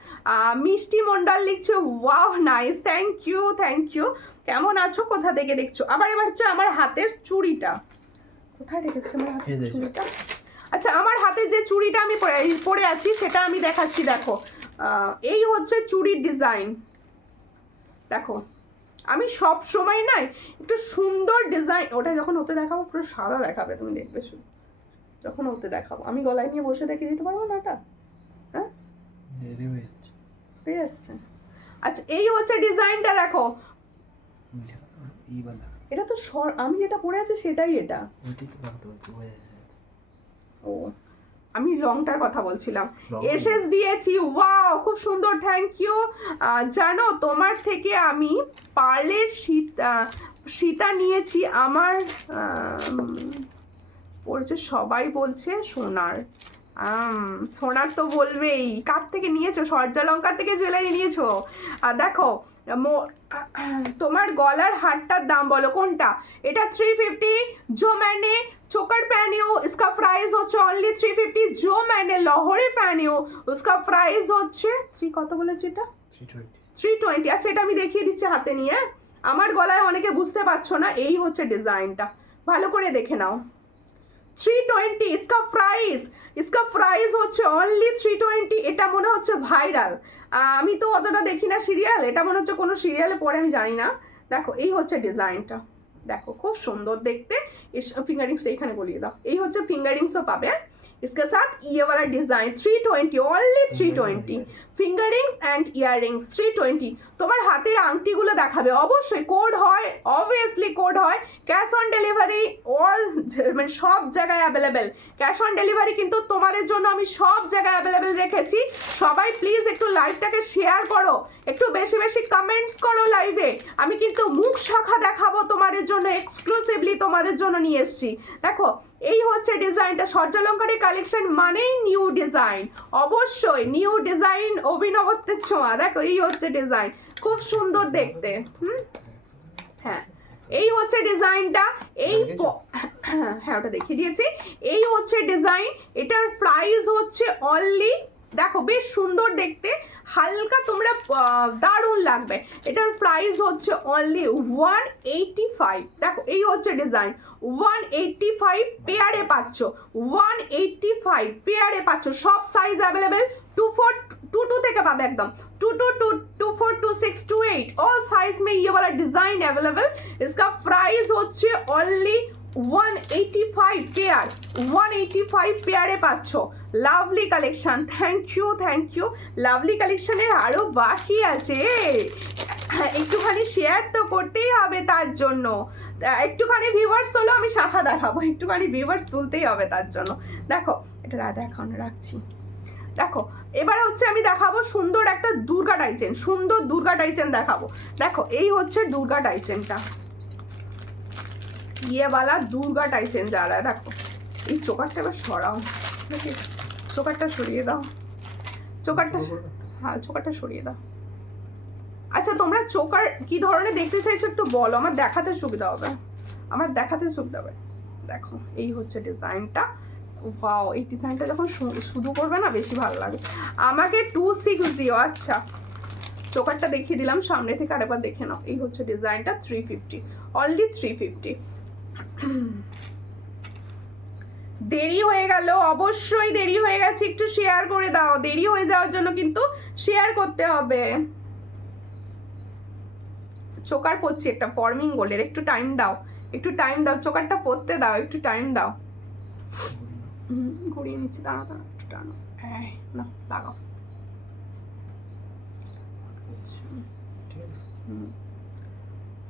মিষ্টি মন্ডল লিখছে ওয়াও নাইস থ্যাংক ইউ কেমন আছো কোথা থেকে দেখছো এবার হচ্ছে আমার হাতের চুড়িটা কোথায় রেখেছি আমার হাতের চুড়িটা আচ্ছা আমার হাতে যে চুড়িটা আমি পরে আছি সেটা আমি দেখাচ্ছি দেখো এই হচ্ছে চুড়ির ডিজাইন দেখো আমি সব সময় নাই একটু সুন্দর ডিজাইন ওটা যখন হতে দেখাবো পুরো সাদা দেখাবে তুমি দেখবে শুধু যখন হতে দেখাবো আমি গলায় নিয়ে বসে দেখিয়ে দিতে পারবো না এটা হ্যাঁ ঠিক আছে আচ্ছা এই হচ্ছে ডিজাইনটা দেখো এটা তো আমি যেটা পরে আছি সেটাই এটা ও আমি লংটার কথা বলছিলাম এসএস দিয়েছি ওয়াও খুব সুন্দর থ্যাংক ইউ জানো তোমার থেকে আমি পার্লের সীতা নিয়েছি আমার পড়ছে সবাই বলছে সোনার তো বলবেই কার থেকে নিয়েছো সূর্যালঙ্কা থেকে জুয়েলারি নিয়েছো দেখো তোমার গলার হারটার দাম বলো কোনটা এটা 350 जो मैंने चोकर पहनी हो इसका प्राइस होच्छे ओनली 350 जो मैंने लाहौरी पहनी हो उसका प्राइस होच्छे 3 কত বলেছি এটা 320 আচ্ছা এটা আমি দেখিয়ে দিচ্ছি হাতে নিয়ে আমার গলায় অনেকে বুঝতে পারছো না এই হচ্ছে ডিজাইনটা ভালো করে দেখে নাও 320 इसका प्राइस হচ্ছে ओनली 320 এটা মনে হচ্ছে ভাইরাল আমি তো অতটা দেখি না সিরিয়াল এটা মনে হচ্ছে কোনো সিরিয়ালে পড়ে আমি জানি না দেখো এই হচ্ছে ডিজাইনটা দেখো খুব সুন্দর দেখতে ফিঙ্গারিংসটা এখানে বলিয়ে দাও এই হচ্ছে ফিঙ্গারিংসও পাবে इसके साथ ये वाला design 320 only 320 fingerings and earrings 320 তোমার হাতের আংটিগুলো দেখাবে অবশ্যই কোড হয় অবভিয়াসলি কোড হয় ক্যাশ অন ডেলিভারি অল মানে সব জায়গায় অ্যাভেলেবেল ক্যাশ অন ডেলিভারি কিন্তু তোমাদের জন্য আমি সব জায়গায় অ্যাভেলেবেল রেখেছি সবাই প্লিজ একটু লাইভটাকে শেয়ার করো একটু বেশি বেশি কমেন্টস করো লাইভে আমি কিন্তু মুখ শাখা দেখাবো তোমাদের জন্য এক্সক্লুসিভলি তোমাদের জন্য নিয়ে এসেছি দেখো এই হচ্ছে ডিজাইনটা সূর্যালঙ্কারের কালেকশন মানেই নিউ ডিজাইন অবশ্যই নিউ ডিজাইন অভিনবত্বের ছোঁয়া দেখো এই হচ্ছে ডিজাইন খুব সুন্দর দেখতে হ্যাঁ এই হচ্ছে ডিজাইনটা এই হ্যাঁ ওটা দেখিয়ে দিয়েছি এই হচ্ছে ডিজাইন এটার প্রাইস হচ্ছে অনলি দেখো বেশ সুন্দর দেখতে হালকা তোমরা দারুণ লাগবে এটার প্রাইস হচ্ছে অনলি 185 দেখো এই হচ্ছে ডিজাইন 185 পেয়ারে পাচ্ছ 185 পেয়ারে পাচ্ছ সব সাইজ অ্যাভেলেবেল 22 থেকে পাবে एकदम 22 24 26 28 ऑल साइज में ये वाला डिजाइन अवेलेबल इसका प्राइस হচ্ছে অনলি 185 পেয়ার 185 পেয়ারে পাচ্ছ lovely collection thank you lovely কালেকশনের আরো বাকি আছে একটুখানি শেয়ার তো করতেই হবে তার জন্য একটুখানি ভিউয়ার্স তোলো আমি শাখা দেখাবো একটুখানি ভিউয়ার্স তুলতেই হবে তার জন্য দেখো এটা এখন রাখছি দেখো এবার হচ্ছে আমি দেখাবো সুন্দর একটা দুর্গা টাইচেন সুন্দর দুর্গা টাইচেন দেখাবো দেখো এই হচ্ছে দুর্গা টাইচেনটা ये वाला দুর্গা টাইচেন যা রা দেখো এই চোকারটা এবার সরাও দেখি চোকারটা সরিয়ে দাও চোকারটা হ্যাঁ চোকারটা সরিয়ে দাও আচ্ছা তোমরা চোকার কি ধরনের দেখতে চাইছো একটু বলো আমার দেখাতে সুবিধা হবে দেখো এই হচ্ছে ডিজাইনটা ওয়াও এই ডিজাইনটা যখন শুরু করবে না বেশি ভালো লাগে আমাকে 260 আচ্ছা চোকারটা দেখিয়ে দিলাম সামনে থেকে আরেকবার দেখে নাও এই হচ্ছে ডিজাইনটা 350 অনলি 350 দেরি হয়ে গেল অবশ্যই দেরি হয়ে গেছে একটু শেয়ার করে দাও দেরি হয়ে যাওয়ার জন্য কিন্তু শেয়ার করতে হবে চোকার পড়ছি একটা ফর্মিং গোলের একটু টাইম দাও চোকারটা পড়তে দাও একটু টাইম দাও ঘুরিয়ে নিচ্ছি দাঁড়া একটু টানো না লাগাও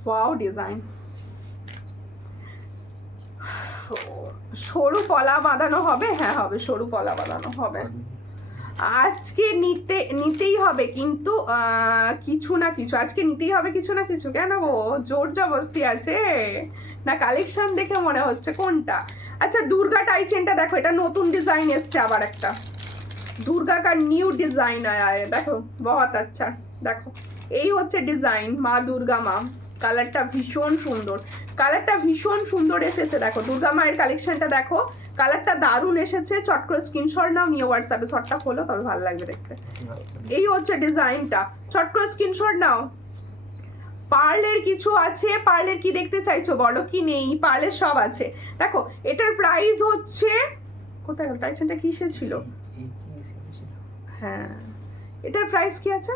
ওয়াও ডিজাইন সরু পলা বাঁধানো হবে হ্যাঁ হবে সরু পলা বাঁধানো হবে আজকে নিতেই হবে কিন্তু কিছু না কিছু আজকে নিতেই হবে কিছু না কিছু কেন গো জোর জবরদস্তি আছে না কালেকশন দেখে মনে হচ্ছে কোনটা আচ্ছা দুর্গা টাইচেনটা দেখো এটা নতুন ডিজাইন এসছে আবার একটা দুর্গা का নিউ ডিজাইন आया है দেখো बहुत अच्छा দেখো এই হচ্ছে ডিজাইন মা দুর্গা মা কালারটা ভীষণ সুন্দর এসেছে দেখো দুর্গা মায়ের কালেকশনটা দেখো কালারটা দারুণ এসেছে চট করে স্ক্রিনশট নাও নিয়ে হোয়াটসঅ্যাপে শটটা খোলো তবে ভালো লাগবে দেখতে এই হচ্ছে ডিজাইনটা চট করে স্ক্রিনশট নাও পার্লের কিছু আছে পার্লের কি দেখতে চাইছো বলো কি নেই পার্লের সব আছে দেখো এটার প্রাইস হচ্ছে কোথায় গেল টাইসনটা কিসে ছিল হ্যাঁ এটার প্রাইস কি আছে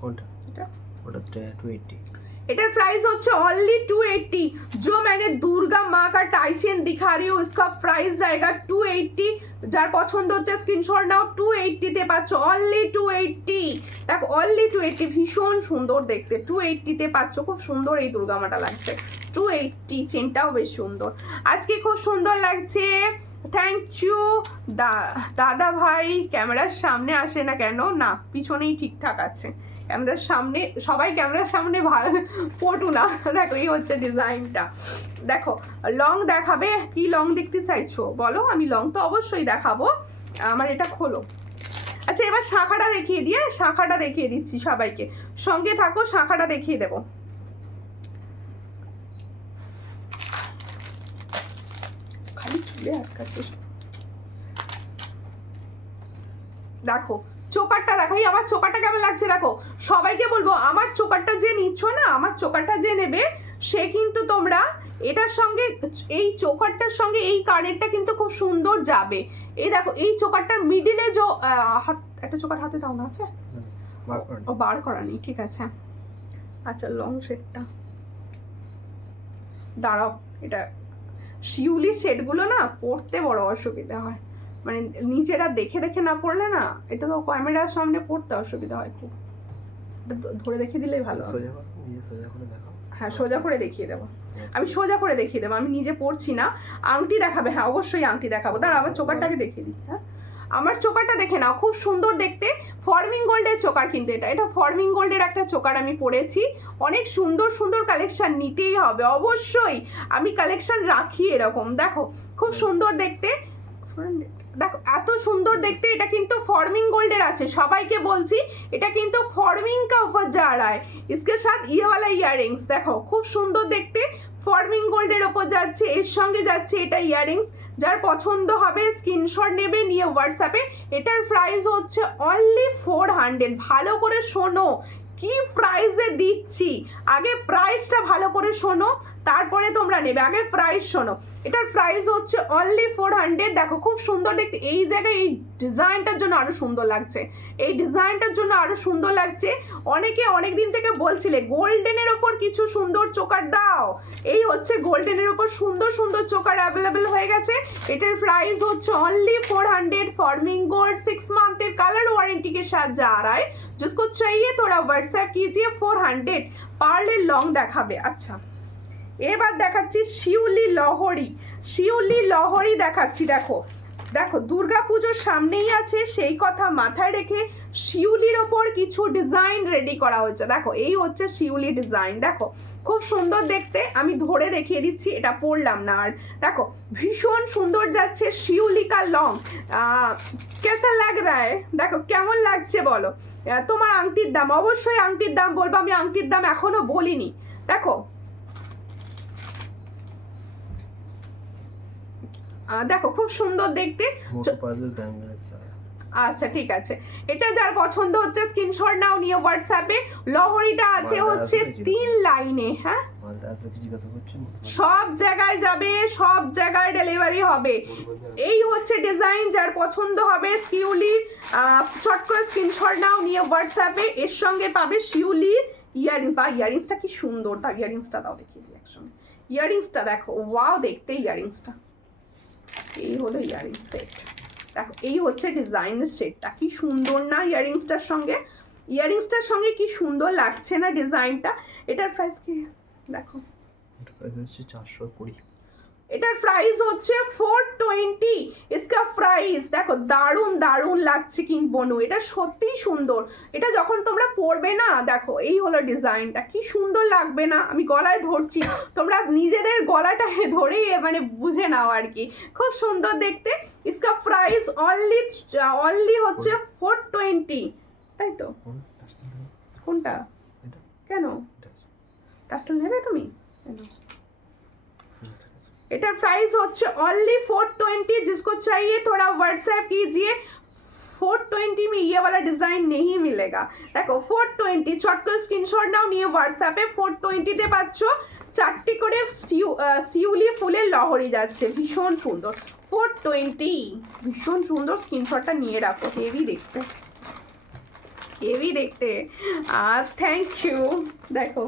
কোনটা এটা ওটা 280 इटर प्राइस होच्छे ओनली 280 जो मैंने दुर्गा माँ का टाइचेन दिखा रही हूँ उसका प्राइस जाएगा 280 যার পছন্দ হচ্ছে স্ক্রিনশট নাও 280 তে পাচ্ছ অনলি 280 দেখো অনলি 280 ভীষণ সুন্দর দেখতে 280 তে পাচ্ছ খুব সুন্দর এই দুর্গা মাটা লাগছে 280 চেনটাও বেশ সুন্দর আজকে খুব সুন্দর লাগছে থ্যাংক ইউ দাদা ভাই ক্যামেরার সামনে আসে না কেন না পিছনেই ঠিকঠাক আছে ক্যামেরার সামনে সবাই ক্যামেরার সামনে পটু না দেখো এই হচ্ছে ডিজাইনটা দেখো লং দেখাবে কি লং দেখতে চাইছো বলো আমি লং তো অবশ্যই দেখাবো আমার এটা খোলো আচ্ছা এবার শাখাটা দেখিয়ে দিচ্ছি সবাইকে সঙ্গে থাকো শাখাটা দেখিয়ে দেবো খালি চুলে আটকাচ্ছিস দেখো চোকারটা দেখো আমার চোকারটা কেমন লাগছে দেখো সবাইকে বলবো আমার চোকারটা যে নিচ্ছ না আমার চোকারটা যে নেবে সে কিন্তু তোমরা এটার সঙ্গে এই চোকারটার সঙ্গে এই কানেরটা কিন্তু খুব সুন্দর যাবে এই দেখো এই চোকারটার মিডিলে যে একটা চোকার হাতে দাও না আছে ও বার করা নেই ঠিক আছে আচ্ছা লং শেডটা দাঁড়াও এটা শিউলি শেডগুলো না পরতে বড় অসুবিধা হয় মানে নিজেরা দেখে দেখে না পড়লে না, এটা তো ক্যামেরার সামনে পড়তে অসুবিধা হয় খুব। এটা ধরে দেখিয়ে দিলেই ভালো হবে। সোজা করো, নিজে সোজা করে দেখাও। হ্যাঁ সোজা করে দেখিয়ে দেবো, আমি সোজা করে দেখিয়ে দেবো, আমি নিজে পড়ছি না। আংটি দেখাবে? হ্যাঁ অবশ্যই আংটি দেখাবো। দাঁড়া আমার চোকারটাকে দেখিয়ে দিই। হ্যাঁ আমার চোকারটা দেখে নাও, খুব সুন্দর দেখতে। ফর্মিং গোল্ডের চোকার, কিন্তু এটা ফর্মিং গোল্ডের একটা চোকার আমি পরেছি। অনেক সুন্দর সুন্দর কালেকশন নিতেই হবে অবশ্যই, আমি কালেকশন রাখি এরকম। দেখো খুব সুন্দর দেখতে, দেখো এত সুন্দর দেখতে। এটা কিন্তু ফর্মিং গোল্ডের আছে, সবাইকে বলছি এটা কিন্তু ফর্মিং কা ऊपर जा रहा है। इसके साथ ये वाला ইয়াররিংস দেখো খুব সুন্দর দেখতে, ফর্মিং গোল্ডের ওপর যাচ্ছে, এর সঙ্গে যাচ্ছে এটা ইয়াররিংস। যার পছন্দ হবে স্ক্রিনশট নেবে, নিয়ে হোয়াটসঅ্যাপে। এটার প্রাইস হচ্ছে অনলি 400। ভালো করে শোনো কি প্রাইসে দিচ্ছি, আগে প্রাইসটা ভালো করে শোনো তারপরে তোমরা নেবে, আগে প্রাইস শোনো। এটার প্রাইস হচ্ছে অনলি 400। দেখো খুব সুন্দর দেখতে, এই জায়গায় এই ডিজাইনটার জন্য আরো সুন্দর লাগছে, এই ডিজাইনটার জন্য আরো সুন্দর লাগছে। অনেকে অনেক দিন থেকে বলছিলে গোল্ডেনের ওপর কিছু সুন্দর চোকার দাও, এই হচ্ছে গোল্ডেনের ওপর সুন্দর সুন্দর চোকার অ্যাভেলেবেল হয়ে গেছে। এটার প্রাইস হচ্ছে only 400। Forming gold 6 month colour warranty के साथ जा रहा है। जिसको चाहिए थोड़ा व्हाट्सएप कीजिए। 400 पार्ले लॉन्ग দেখাবে। আচ্ছা এবার দেখাচ্ছি শিউলি লহরি, শিউলি লহরি দেখাচ্ছি। দেখো দেখো দুর্গাপুজোর সামনেই আছে, সেই কথা মাথায় রেখে শিউলির ওপর কিছু ডিজাইন রেডি করা হয়েছে। দেখো এই হচ্ছে শিউলি ডিজাইন, দেখো খুব সুন্দর দেখতে। আমি ধরে দেখিয়ে দিচ্ছি, এটা পরলাম না আর। দেখো ভীষণ সুন্দর যাচ্ছে শিউলি কা লং। কেসা লাগ রা হ্যায়, দেখো কেমন লাগছে বলো। তোমার আংটির দাম, অবশ্যই আংটির দাম বলবো, আমি আংটির দাম এখনো বলিনি। দেখো দেখো খুব সুন্দর দেখতে। আচ্ছা ঠিক আছে, এটা যার পছন্দ হচ্ছে স্ক্রিনশট নাও, নিয়ে হোয়াটসঅ্যাপে। লহরিটা আছে হচ্ছে 3 লাইনে। হ্যাঁ সব জায়গায় যাবে, সব জায়গায় ডেলিভারি হবে। এই হচ্ছে ডিজাইন, যার পছন্দ হবে শিউলি চট করে স্ক্রিনশট নাও, নিয়ে হোয়াটসঅ্যাপে। এর সঙ্গে পাবে শিউলি ইয়ারিং, বা ইয়ারিংসটা কি সুন্দর, তার ইয়ারিংসটা দাও দেখিয়ে দিই একসঙ্গে। ইয়ারিংসটা দেখো ওয়াও দেখতে, ইয়ারিংসটা এই হলো ইয়ারিং সেট। দেখো এই হচ্ছে ডিজাইনের সেটটা, কি সুন্দর না ইয়ারিংসটার সঙ্গে, ইয়ারিংসটার সঙ্গে কি সুন্দর লাগছে না ডিজাইনটা। এটার প্রাইস কি দেখো, এটা প্রাইস হচ্ছে 420। এটার প্রাইস হচ্ছে 420। इसका প্রাইস দেখো দারুণ দারুণ লাগছে কিন্তু বনু, এটা সত্যিই সুন্দর। এটা যখন তোমরা পরবে না, দেখো এই হলো ডিজাইনটা, কি সুন্দর লাগবে না। আমি গলায় ধরছি, তোমরা নিজেদের গলাটা ধরেই মানে বুঝে নাও আর কি, খুব সুন্দর দেখতে। इसका প্রাইস অনলি হচ্ছে 420, তাই তো? কোনটা কেন টার্সেল নেবে তুমি? एटर प्राइस होच्छे ओनली 420। जिसको चाहिए थोड़ा व्हाट्सएप कीजिए। 420 में ये वाला डिजाइन नहीं मिलेगा। देखो 420 चट করে স্ক্রিনশট নাও, নিয়ে হোয়াটসঅ্যাপে। 420 তে পাচ্ছ 4টি করে শিউলি ফুলের লহরি যাচ্ছে, ভীষণ সুন্দর। 420 ভীষণ সুন্দর, স্ক্রিনশটটা নিয়ে রাখো, হেভি দেখতে, হেভি দেখতে। Thank you. দেখো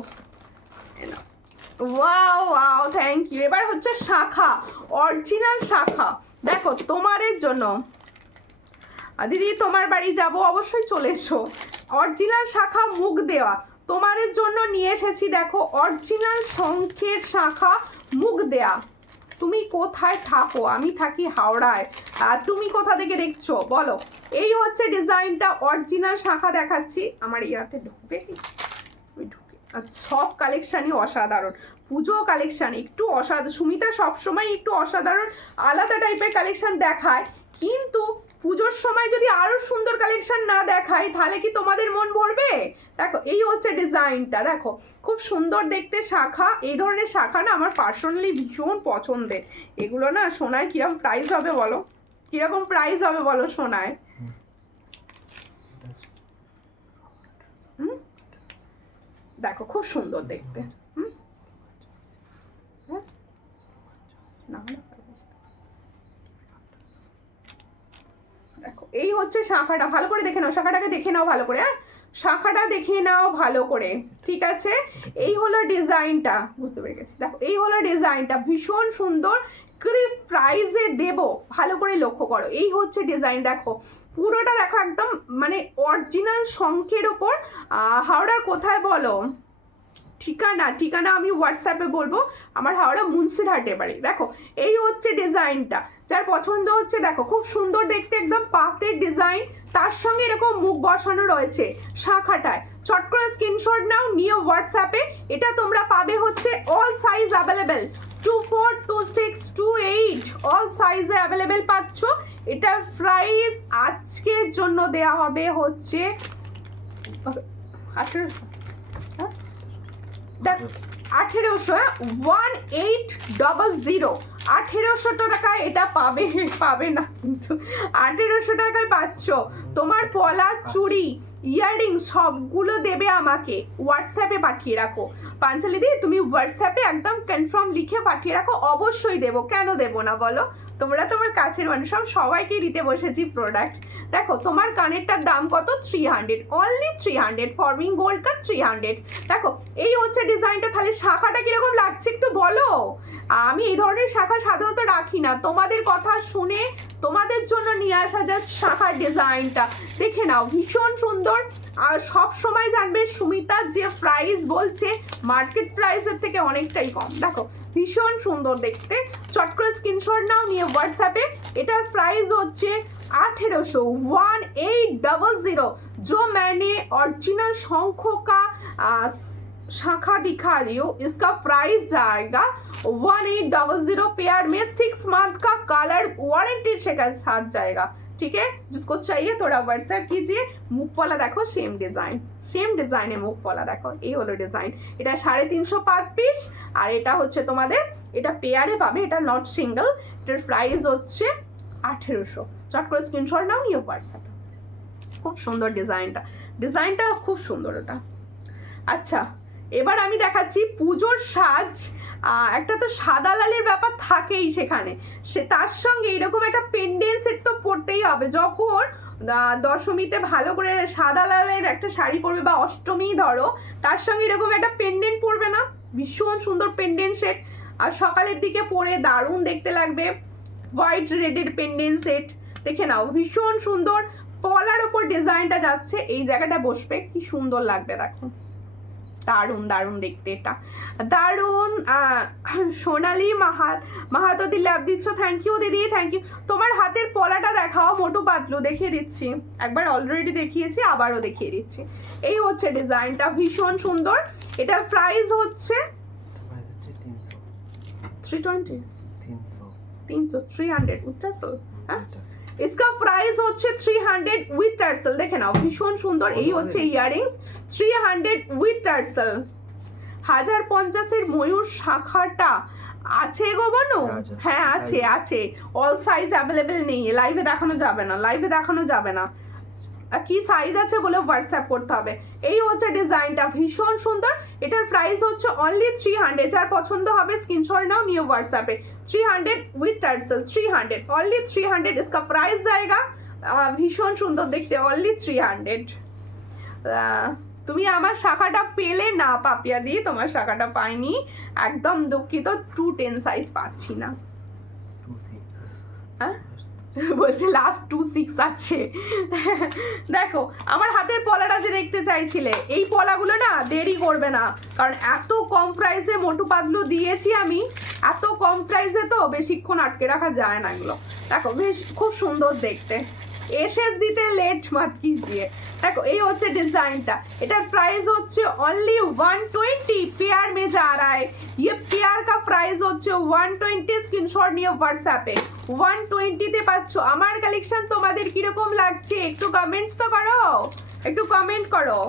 ওয়াও ওয়াও থ্যাংক ইউ। এবার হচ্ছে শাখা, অরিজিনাল শাখা। দেখো তোমাদের জন্য দিদি, তোমার বাড়ি যাব, অবশ্যই চলে এসো। অরিজিনাল শাখা মুখ দেওয়া তোমাদের জন্য নিয়ে এসেছি। দেখো অরিজিনাল শঙ্খের শাখা মুখ দেয়া। তুমি কোথায় থাকো? আমি থাকি হাওড়ায়, আর তুমি কোথা থেকে দেখছো বলো। এই হচ্ছে ডিজাইনটা, অরিজিনাল শাখা দেখাচ্ছি। আমার ইয়াতে ঢুকবে কি? সব কালেকশানই অসাধারণ, পুজো কালেকশান একটু অসাধারণ। সুমিতা সবসময় একটু অসাধারণ আলাদা টাইপের কালেকশান দেখায়, কিন্তু পুজোর সময় যদি আরো সুন্দর কালেকশান না দেখায় তাহলে কি তোমাদের মন ভরবে? দেখো এই হচ্ছে ডিজাইনটা, দেখো খুব সুন্দর দেখতে শাখা। এই ধরনের শাখা না আমার পার্সোনালি ভীষণ পছন্দের। এগুলো না সোনায় কিরকম প্রাইস হবে বলো, কিরকম প্রাইস হবে বলো সোনায়? দেখো খুব সুন্দর দেখতে। দেখো এই হচ্ছে শাখাটা, ভালো করে দেখে নাও, শাখাটাকে দেখে নাও ভালো করে। হ্যাঁ শাখাটা দেখে নাও ভালো করে, ঠিক আছে? এই হলো ডিজাইনটা, বুঝতে পেরে গেছি। দেখো এই হলো ডিজাইনটা, ভীষণ সুন্দর। বিক্রি প্রাইসে দেব, ভালো করে লক্ষ্য করো। এই হচ্ছে ডিজাইন, দেখো পুরোটা দেখো একদম মানে অরিজিনাল শঙ্খের ওপর। হাওড়ার কোথায় বলো ঠিকানা আমি হোয়াটসঅ্যাপে বলবো, আমার হাওড়া মুন্সিরহাটে বাড়ি। দেখো এই হচ্ছে ডিজাইনটা, যার পছন্দ হচ্ছে দেখো খুব সুন্দর দেখতে, একদম পাতের ডিজাইন, তার সঙ্গে এরকম মুখ বসানো রয়েছে শাখাটায়। চট করে স্ক্রিনশট নাও, নিয়ে হোয়াটসঅ্যাপে। এটা তোমরা পাবে হচ্ছে অল সাইজ অ্যাভেলেবেল, 24, 26, 28 অল সাইজে অ্যাভেলেবেল পাচ্ছ। এটার প্রাইস আজকের জন্য দেয়া হবে হচ্ছে 1800, 1800 টাকায় এটা পাবে না, কিন্তু 1800 টাকায় পাচ্ছ। তোমার পলার চুড়ি, ইয়াররিং সবগুলো দেবে আমাকে, হোয়াটসঅ্যাপে পাঠিয়ে রাখো। পাঞ্চালি দি তুমি হোয়াটসঅ্যাপে একদম কনফার্ম লিখে পাঠিয়ে রাখো, অবশ্যই দেবো, কেন দেবো না বলো। তোমরা তোমার কাছের মানুষ, সবাইকেই দিতে বসেছি প্রোডাক্ট। দেখো তোমার কানেরটার দাম কত, 300, অনলি 300, ফর্মিং গোল্ড কাট 300। দেখো এই হচ্ছে ডিজাইনটা, তাহলে শাখাটা কিরকম লাগছে একটু বলো। আমি এই ধরনের শাখা সাধারণত রাখি না, তোমাদের কথা শুনে তোমাদের জন্য নিয়ে আসা জাস্ট শাখার ডিজাইনটা দেখে নাও, ভীষণ সুন্দর। আর সব সময় জানবে সুমিতার যে প্রাইস বলছে মার্কেট প্রাইসের থেকে অনেকটাই কম। দেখো ভীষণ সুন্দর দেখতে, চট করে স্ক্রিনশট নাও, নিয়ে হোয়াটসঅ্যাপে। এটার প্রাইস হচ্ছে 1800, 1800। जो मैंने ओरिजिनल शंखों का शाखा दिखा रही हूँ, इसका प्राइस जाएगा 1800 पेयर में, 6 मंथ का कलर वारंटी के साथ जाएगा। ठीक है, जिसको चाहिए थोड़ा व्हाट्सएप कीजिए। मुख वाला देखो सेम डिजाइन है, मुख वाला देखो এই হলো ডিজাইন। এটা 350 পার পিস, আর এটা হচ্ছে তোমাদের, এটা পেয়ারে পাবে, এটা নট সিঙ্গেল। এটার প্রাইস হচ্ছে 1800। চট করে স্ক্রিনশট নাও, নিয়ে হোয়াটসঅ্যাপে। খুব সুন্দর ডিজাইনটা খুব সুন্দর ওটা। আচ্ছা এবার আমি দেখাচ্ছি পুজোর সাজ। একটা তো সাদা লালের ব্যাপার থাকেই সেখানে, সে তার সঙ্গে এরকম একটা পেন্ডেন্ট সেট তো পরতেই হবে। যখন দশমীতে ভালো করে সাদা লালের একটা শাড়ি পরবে, বা অষ্টমী ধরো, তার সঙ্গে এরকম একটা পেন্ডেন্ট পরবে না, ভীষণ সুন্দর পেন্ডেন্ট সেট। আর সকালের দিকে পরে দারুণ দেখতে লাগবে, হোয়াইট রেডের পেন্ডেন্ট সেট দেখে নাও, ভীষণ সুন্দর। পলার ওপর ডিজাইনটা যাচ্ছে, এই জায়গাটা বসবে, কি সুন্দর লাগবে দেখো, দারুণ দেখতে, এটা দারুণ। সোনালি মাহাতো দি লাভ দিচ্ছ, থ্যাংক ইউ দিদি, থ্যাংক ইউ। তোমার হাতের পলাটা দেখাও, মোটু পাতলু দেখিয়ে দিচ্ছি, একবার অলরেডি দেখিয়েছি, আবারও দেখিয়ে দিচ্ছি। এই হচ্ছে ডিজাইনটা, ভীষণ সুন্দর। এটার প্রাইস হচ্ছে 320, 300 উইথ টার্সেল। হ্যাঁ, इसका प्राइस হচ্ছে 300 উইথ টার্সেল, দেখে নাও ভীষণ সুন্দর। এই হচ্ছে ইয়াররিংস, 300 উইথ টার্সেল। 1050 এর ময়ূর শাখাটা আছে গো বনু? হ্যাঁ আছে, অল সাইজ অ্যাভেলেবেল নেই, লাইভে দেখানো যাবে না। কি সাইজ আছে বলে হোয়াটসঅ্যাপ করতে হবে। এই হচ্ছে ডিজাইনটা, ভীষণ সুন্দর। এটার প্রাইস হচ্ছে অনলি 300। যার পছন্দ হবে স্ক্রিনশট নাও, নিয়ে হোয়াটসঅ্যাপে। 300 উইথ টার্সেল, 300, অনলি 300 इसका प्राइस जाएगा। ভীষণ সুন্দর দেখতে, অনলি 300। তুমি আমার শাখাটা পেলে না পাপিয়া দি, তোমার শাখাটা পাইনি, একদম দুঃখিত। 210 সাইজ পাচ্ছি না। হ্যাঁ বলছে লাস্ট 26 আছে। দেখো আমার হাতের পলাটা যে দেখতে চাইছিলে, এই পলাগুলো না দেরি করবে না, কারণ এত কম প্রাইসে মোটু পাতলু দিয়েছি আমি, এত কম প্রাইসে তো বেশিক্ষণ আটকে রাখা যায় না এগুলো। দেখো বেশ খুব সুন্দর দেখতে, एशेस দিতে লেট मत कीजिए। देखो ये হচ্ছে ডিজাইনটা, এটার প্রাইস হচ্ছে অনলি 120, পেয়ার में जा रहा है ये, পেয়ার का প্রাইস হচ্ছে 120। স্ক্রিনশট নিয়ে হোয়াটসঅ্যাপে 120 তে পাচ্ছ। আমার কালেকশন তোমাদের কিরকম লাগছে একটু কমেন্টস তো করো, একটু কমেন্ট করো।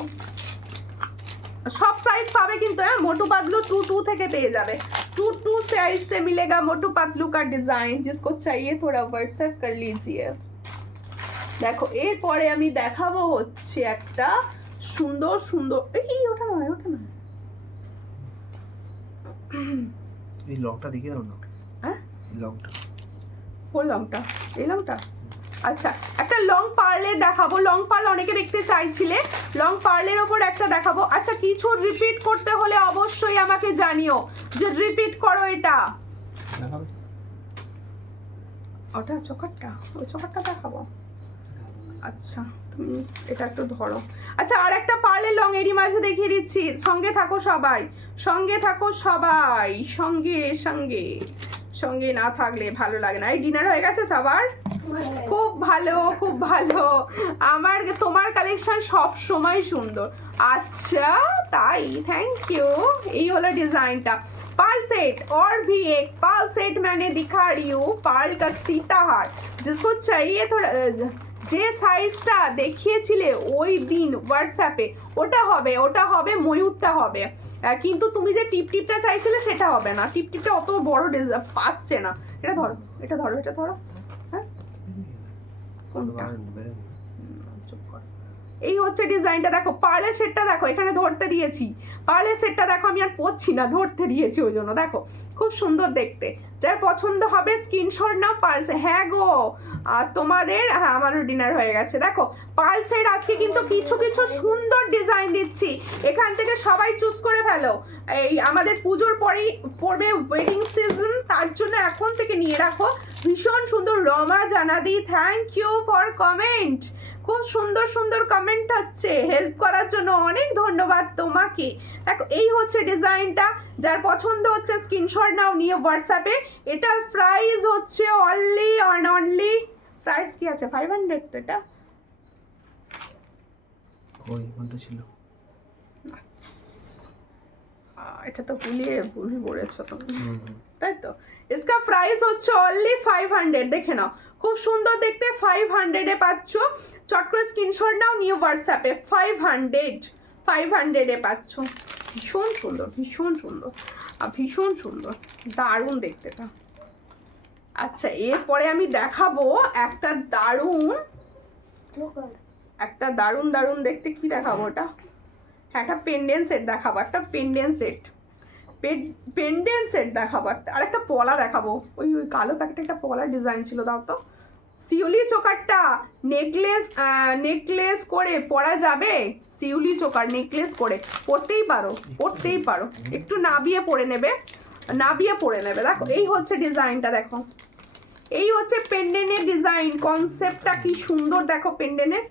सब साइज पावे किंतु है, मोटू पतलू 22 থেকে পেয়ে যাবে, 22 साइज से मिलेगा मोटू पतलू का डिजाइन। जिसको चाहिए थोड़ा व्हाट्सएप कर लीजिए। দেখো এরপরে আমি দেখাবো হচ্ছে একটা সুন্দর এই ওটা নয় এই লংটা দেখিয়ে দাও না। হ্যাঁ লংটা, কোন লংটা? এই লংটা। আচ্ছা একটা লং পার্লে দেখাবো, লং পার্ল অনেকে দেখতে চাইছিলে, লং পার্লের ওপর একটা দেখাবো। আচ্ছা কিছু রিপিট করতে হলে অবশ্যই আমাকে জানিও যে রিপিট করো এটা। ওটা চোকারটা, ওই চোকারটা দেখাবো। আচ্ছা তুমি এটা একটু ধরো। আচ্ছা আর একটা পার্লের লং এরই মাঝে দেখিয়ে দিচ্ছি, সঙ্গে থাকো সবাই, সঙ্গে থাকো সবাই, সঙ্গে সঙ্গে সঙ্গে না থাকলে ভালো লাগে না। এই ডিনার হয়ে গেছে সবার? খুব ভালো, খুব ভালো। আমার তোমার কালেকশন সব সময় সুন্দর। আচ্ছা তাই, থ্যাংক ইউ। এই হলো ডিজাইনটা। पर्ल सेट और भी एक पर्ल सेट मैंने दिखा रही हूँ, पर्ल का सीताहार। जिसको चाहिए थोड़ा, যে সাইজটা দেখিয়েছিলে ওই দিন হোয়াটসঅ্যাপে ওটা হবে, ওটা হবে, ময়ূরটা হবে। কিন্তু তুমি যে টিপ টিপটা চাইছিলে সেটা হবে না, টিপ টিপটা অত বড় আসছে না। এটা ধরো, এটা ধরো, এটা ধরো। হ্যাঁ কোনটা? চুপ কর। এই হচ্ছে ডিজাইনটা, দেখো পার্লের সেটটা দেখো, এখানে ধরতে দিয়েছি। পার্লের সেটটা দেখো, আমি আর পরছি না, ধরতে দিয়েছি ওই জন্য। দেখো খুব সুন্দর দেখতে, যার পছন্দ হবে স্ক্রিনশট নাও। পার্ল সেট, হ্যাঁ গো তোমাদের, হ্যাঁ আমারও ডিনার হয়ে গেছে। দেখো পার্ল সেট আজকে কিন্তু কিছু কিছু সুন্দর ডিজাইন দিচ্ছি, এখান থেকে সবাই চুজ করে ফেলো। এই আমাদের পুজোর পরেই পড়বে ওয়েডিং সিজন, তার জন্য এখন থেকে নিয়ে রাখো। ভীষণ সুন্দর। রমা জানাদি, থ্যাংক ইউ ফর কমেন্ট। খুব সুন্দর সুন্দর কমেন্ট হচ্ছে, হেল্প করার জন্য অনেক ধন্যবাদ তোমাকে। দেখো এই হচ্ছে ডিজাইনটা, যার পছন্দ হচ্ছে স্ক্রিনশট নাও নিয়ে হোয়াটসঅ্যাপে। এটার প্রাইস হচ্ছে অনলি অন অনলি, প্রাইস কি আছে 500 তো এটা। ওই কোনটা ছিল? এটা তো ভুল বলেছো তুমি, তাই তো। इसका প্রাইস হচ্ছে অনলি 500, দেখে নাও খুব সুন্দর দেখতে। 500 এ পাচ্ছ, চট করে স্ক্রিনশট নাও নিয়ে হোয়াটসঅ্যাপে। 500 এ পাচ্ছ। ভীষণ সুন্দর, ভীষণ সুন্দর, ভীষণ সুন্দর, দারুণ দেখতে এটা। আচ্ছা এরপরে আমি দেখাবো একটা দারুণ দারুণ দেখতে। কি দেখাবো ওটা? হ্যাঁ একটা পেন্ডেন্ট সেট দেখাবো, একটা পেন্ডেন্ট সেট, পেন্ডেন্ট সেট দেখাবো একটা। আর একটা পলা দেখাবো, ওই ওই কালো প্যাকেটে একটা পলার ডিজাইন ছিল, দাও তো। শিউলি চোকারটা নেকলেস করে পরা যাবে, শিউলি চোকার নেকলেস করে পরতেই পারো, পরতেই পারো। একটু নাবিয়ে পরে নেবে, নাবিয়ে পরে নেবে। দেখো এই হচ্ছে ডিজাইনটা, দেখো এই হচ্ছে পেন্ডেন্টের ডিজাইন। কনসেপ্টটা কি সুন্দর দেখো পেন্ডেন্টের।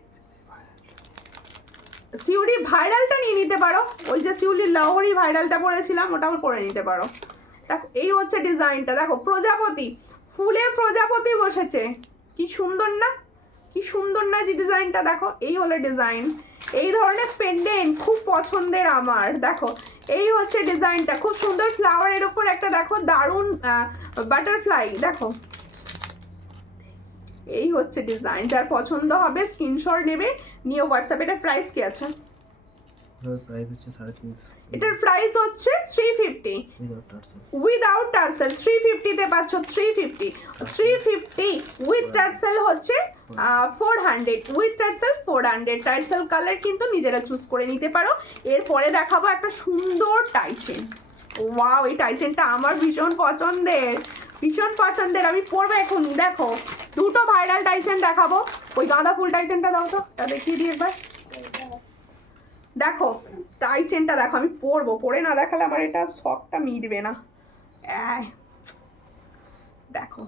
শিউলি ভাইরালটা নিয়ে নিতে পারো, ওই যে শিউলি লাহোরি ভাইরালটা পরেছিলাম ওটাও পরে নিতে পারো। দেখো এই হচ্ছে ডিজাইনটা, দেখো প্রজাপতি, ফুলে প্রজাপতি বসেছে, কি সুন্দর না, কি সুন্দর না যে ডিজাইনটা। দেখো এই হলো ডিজাইন। এই ধরনের পেন্ডেন্ট খুব পছন্দের আমার। দেখো এই হচ্ছে ডিজাইনটা, খুব সুন্দর ফ্লাওয়ারের উপর একটা দেখো দারুণ বাটারফ্লাই। দেখো এই হচ্ছে ডিজাইন, যার পছন্দ হবে স্ক্রিনশট নেবে নিয়ে হোয়াটসঅ্যাপে। এটার প্রাইস কি আছে? প্রাইস হচ্ছে 350। এটার প্রাইস হচ্ছে 350 উইদাউট টার্সেল। 350 তে পাচ্ছ, 350 উইথ টার্সেল হচ্ছে 400, উইথ টার্সেল 400। টার্সেল কালার কিন্তু নিজেরা চুজ করে নিতে পারো। এরপরে দেখাবো একটা সুন্দর টাইচেন। ওয়াও এই টাইচেনটা আমার ভীষণ পছন্দের, ভীষণ পছন্দের, আমি পরবো এখন। দেখো দুটো ভাইরাল টাইচেন দেখাবো। ওই গাঁদা ফুল টাইচেনটা দাও তো, এটা দেখিয়ে দিই একবার। দেখো টাইচেনটা দেখো, আমি পরবো, পরে না দেখালে আমার এটা শখটা মিটবে না। দেখো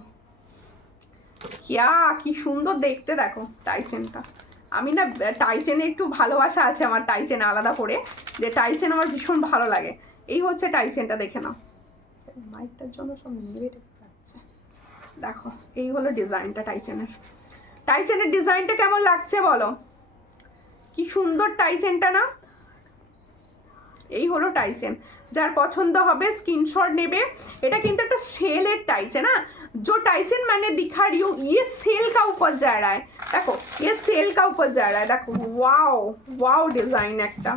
কি সুন্দর দেখতে, দেখো টাইচেনটা। আমি না টাইচেনে একটু ভালোবাসা আছে আমার, টাইচেন আলাদা করে, যে টাইচেন আমার ভীষণ ভালো লাগে। এই হচ্ছে টাইচেনটা, দেখে নাও। মাইকটার জন্য সব নেড়ে যাচ্ছে। দেখো এই হলো ডিজাইনটা টাইচেনের। টাইচেনের ডিজাইনটা কেমন লাগছে বলো? কি সুন্দর টাইচেনটা না? এই হলো টাইচেন, যার পছন্দ হবে স্ক্রিনশট নেবে। এটা কিন্তু একটা সেলের টাইচেন। না जो टाइचन मैंने दिखा रही हूँ ये सेल का ऊपर जा रहा है, देखो ये सेल का ऊपर जा रहा है। देखो वाओ वाओ डिजाइन একটা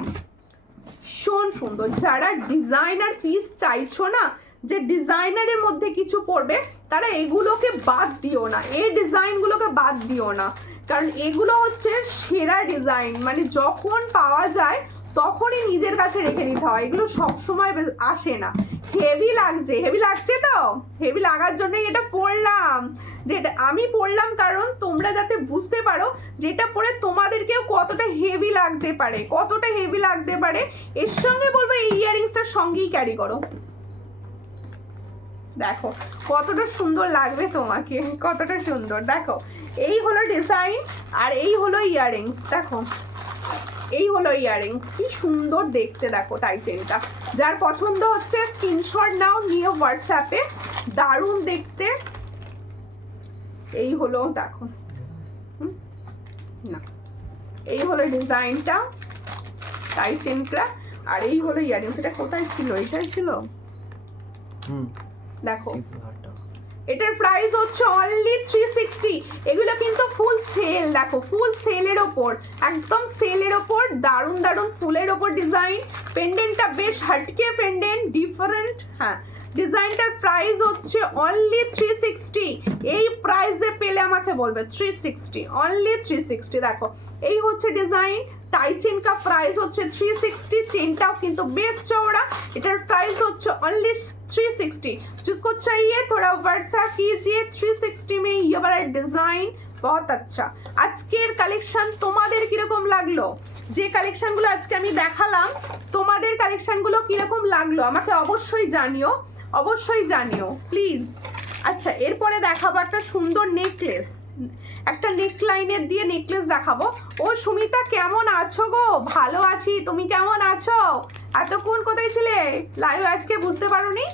ভীষণ সুন্দর। যারা ডিজাইনার পিস চাইছো না, যে ডিজাইনারের মধ্যে কিছু পড়বে, তারা এগুলোকে বাদ দিও না, এই ডিজাইনগুলোকে বাদ দিও না, কারণ এগুলো হচ্ছে সেরা ডিজাইন। মানে যখন পাওয়া যায় তখনই নিজের কাছে রেখে দিতে হয়, এগুলো সবসময় আসে না। হেভি লাগছে, হেভি লাগছে তো, হেভি লাগার জন্যই এটা পরলাম। যেটা আমি পরলাম কারণ তোমরা যাতে বুঝতে পারো যেটা পরে তোমাদেরকেও কতটা হেভি লাগতে পারে, কতটা হেভি লাগতে পারে। এর সঙ্গে বলবো এই ইয়াররিংসটার সঙ্গেই ক্যারি করো, দেখো কতটা সুন্দর লাগবে তোমাকে, কতটা সুন্দর। দেখো এই হলো ডিজাইন আর এই হলো ইয়াররিংস। দেখো এই হলো ইয়াররিংস, কি সুন্দর দেখতে। দেখো টাইটেনটা, যার পছন্দ হচ্ছে স্ক্রিনশট নাও, নিয়ে হোয়াটসঅ্যাপে। দারুণ দেখতে। এই হলো দেখো, না এই হলো ডিজাইনটা টাইটেনটা, আর এই হলো ইয়াররিংস। এটা কোথায় ছিল? এটাই ছিল। দেখো এটার প্রাইস হচ্ছে অনলি 360। এগুলো কিন্তু ফুল সেল। দেখো ফুল সেলের ওপর, একদম সেলের ওপর। দারুণ দারুণ ফুলের ওপর ডিজাইন। পেন্ডেন্টটা বেশ হাটকে পেন্ডেন্ট, ডিফারেন্ট। হ্যাঁ, ডিজাইনটার প্রাইস হচ্ছে অনলি 360। এই প্রাইসে পেলে আমাকে বলবে 360, অনলি 360। দেখো এই হচ্ছে ডিজাইন। টাই চেন का प्राइस হচ্ছে 360। চেনটাও কিন্তু বেশ চওড়া। এটার প্রাইস হচ্ছে অনলি 360। जिसको चाहिए थोड़ा व्हाट्सएप कीजिए। 360 में ये वाला डिजाइन बहुत अच्छा। আজকের কালেকশন তোমাদের কিরকম লাগলো? যে কালেকশনগুলো আজকে আমি দেখালাম, তোমাদের কালেকশনগুলো কিরকম লাগলো আমাকে অবশ্যই জানিও, অবশ্যই জানিও প্লিজ। আচ্ছা, এরপরে দেখাবো একটা সুন্দর নেকলেস, একটা নেকলাইনের দিয়ে নেকলেস দেখাবো। ও সুমিতা কেমন আছো গো? ভালো আছি, তুমি কেমন আছো? এতক্ষণ কোথায় ছিলে? লাইভ আজকে বুঝতে পারোনি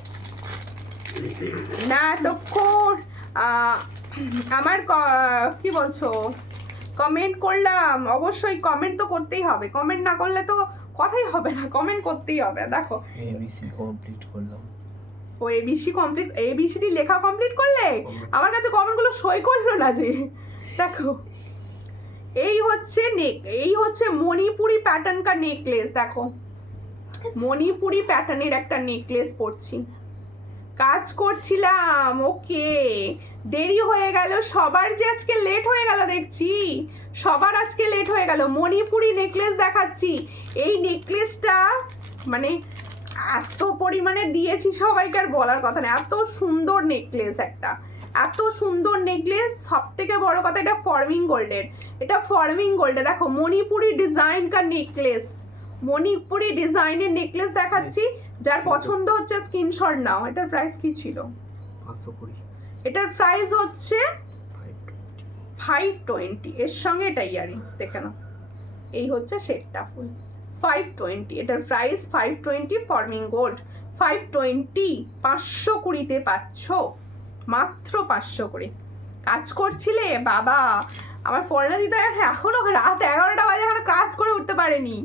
না এতক্ষণ? আমার কি বলছো, কমেন্ট করলাম। অবশ্যই কমেন্ট তো করতেই হবে, কমেন্ট না করলে তো কথাই হবে না, কমেন্ট করতেই হবে। দেখো এবিসি কমপ্লিট করলাম। ও এবিসি কমপ্লিট, এবিসিডি লেখা কমপ্লিট করলে? আমার কাছে কমেন্টগুলো সই করলো না যে। দেখো এই হচ্ছে এই হচ্ছে মণিপুরি প্যাটার্ন কা নেকলেস। দেখো মণিপুরি প্যাটার্নের একটা নেকলেস পরছি, কাজ করছিলাম। ওকে, দেরি হয়ে গেল সবার, যে আজকে লেট হয়ে গেল দেখছি, সবার আজকে লেট হয়ে গেল। মণিপুরি নেকলেস দেখাচ্ছি। এই নেকলেসটা মানে এত পরিমাণে দিয়েছি সবাইকে আর বলার কথা না। এত সুন্দর নেকলেস, একটা এত সুন্দর নেকলেস। সব থেকে বড় কথা এটা ফর্মিং গোল্ডের, এটা ফর্মিং গোল্ডে। দেখো মণিপুরি ডিজাইন কা নেকলেস, মণিপুরি ডিজাইনের নেকলেস দেখাচ্ছি। যার পছন্দ হচ্ছে স্ক্রিনশট নাও। এটার প্রাইস কি ছিল? 520। এটার প্রাইস হচ্ছে 520। এর সঙ্গে এটা ইয়ারিংস দেখে নাও। এই হচ্ছে সেটটা ফুল 520। এটার প্রাইস 520 ফর্মিং গোল্ড 520। 520তে পাচ্ছ, মাত্র 520। কাজ করছিলে বাবা? আমার পড়া দিতে এখনো রাত 11টা বাজে, এখনো কাজ করে উঠতে পারেনি।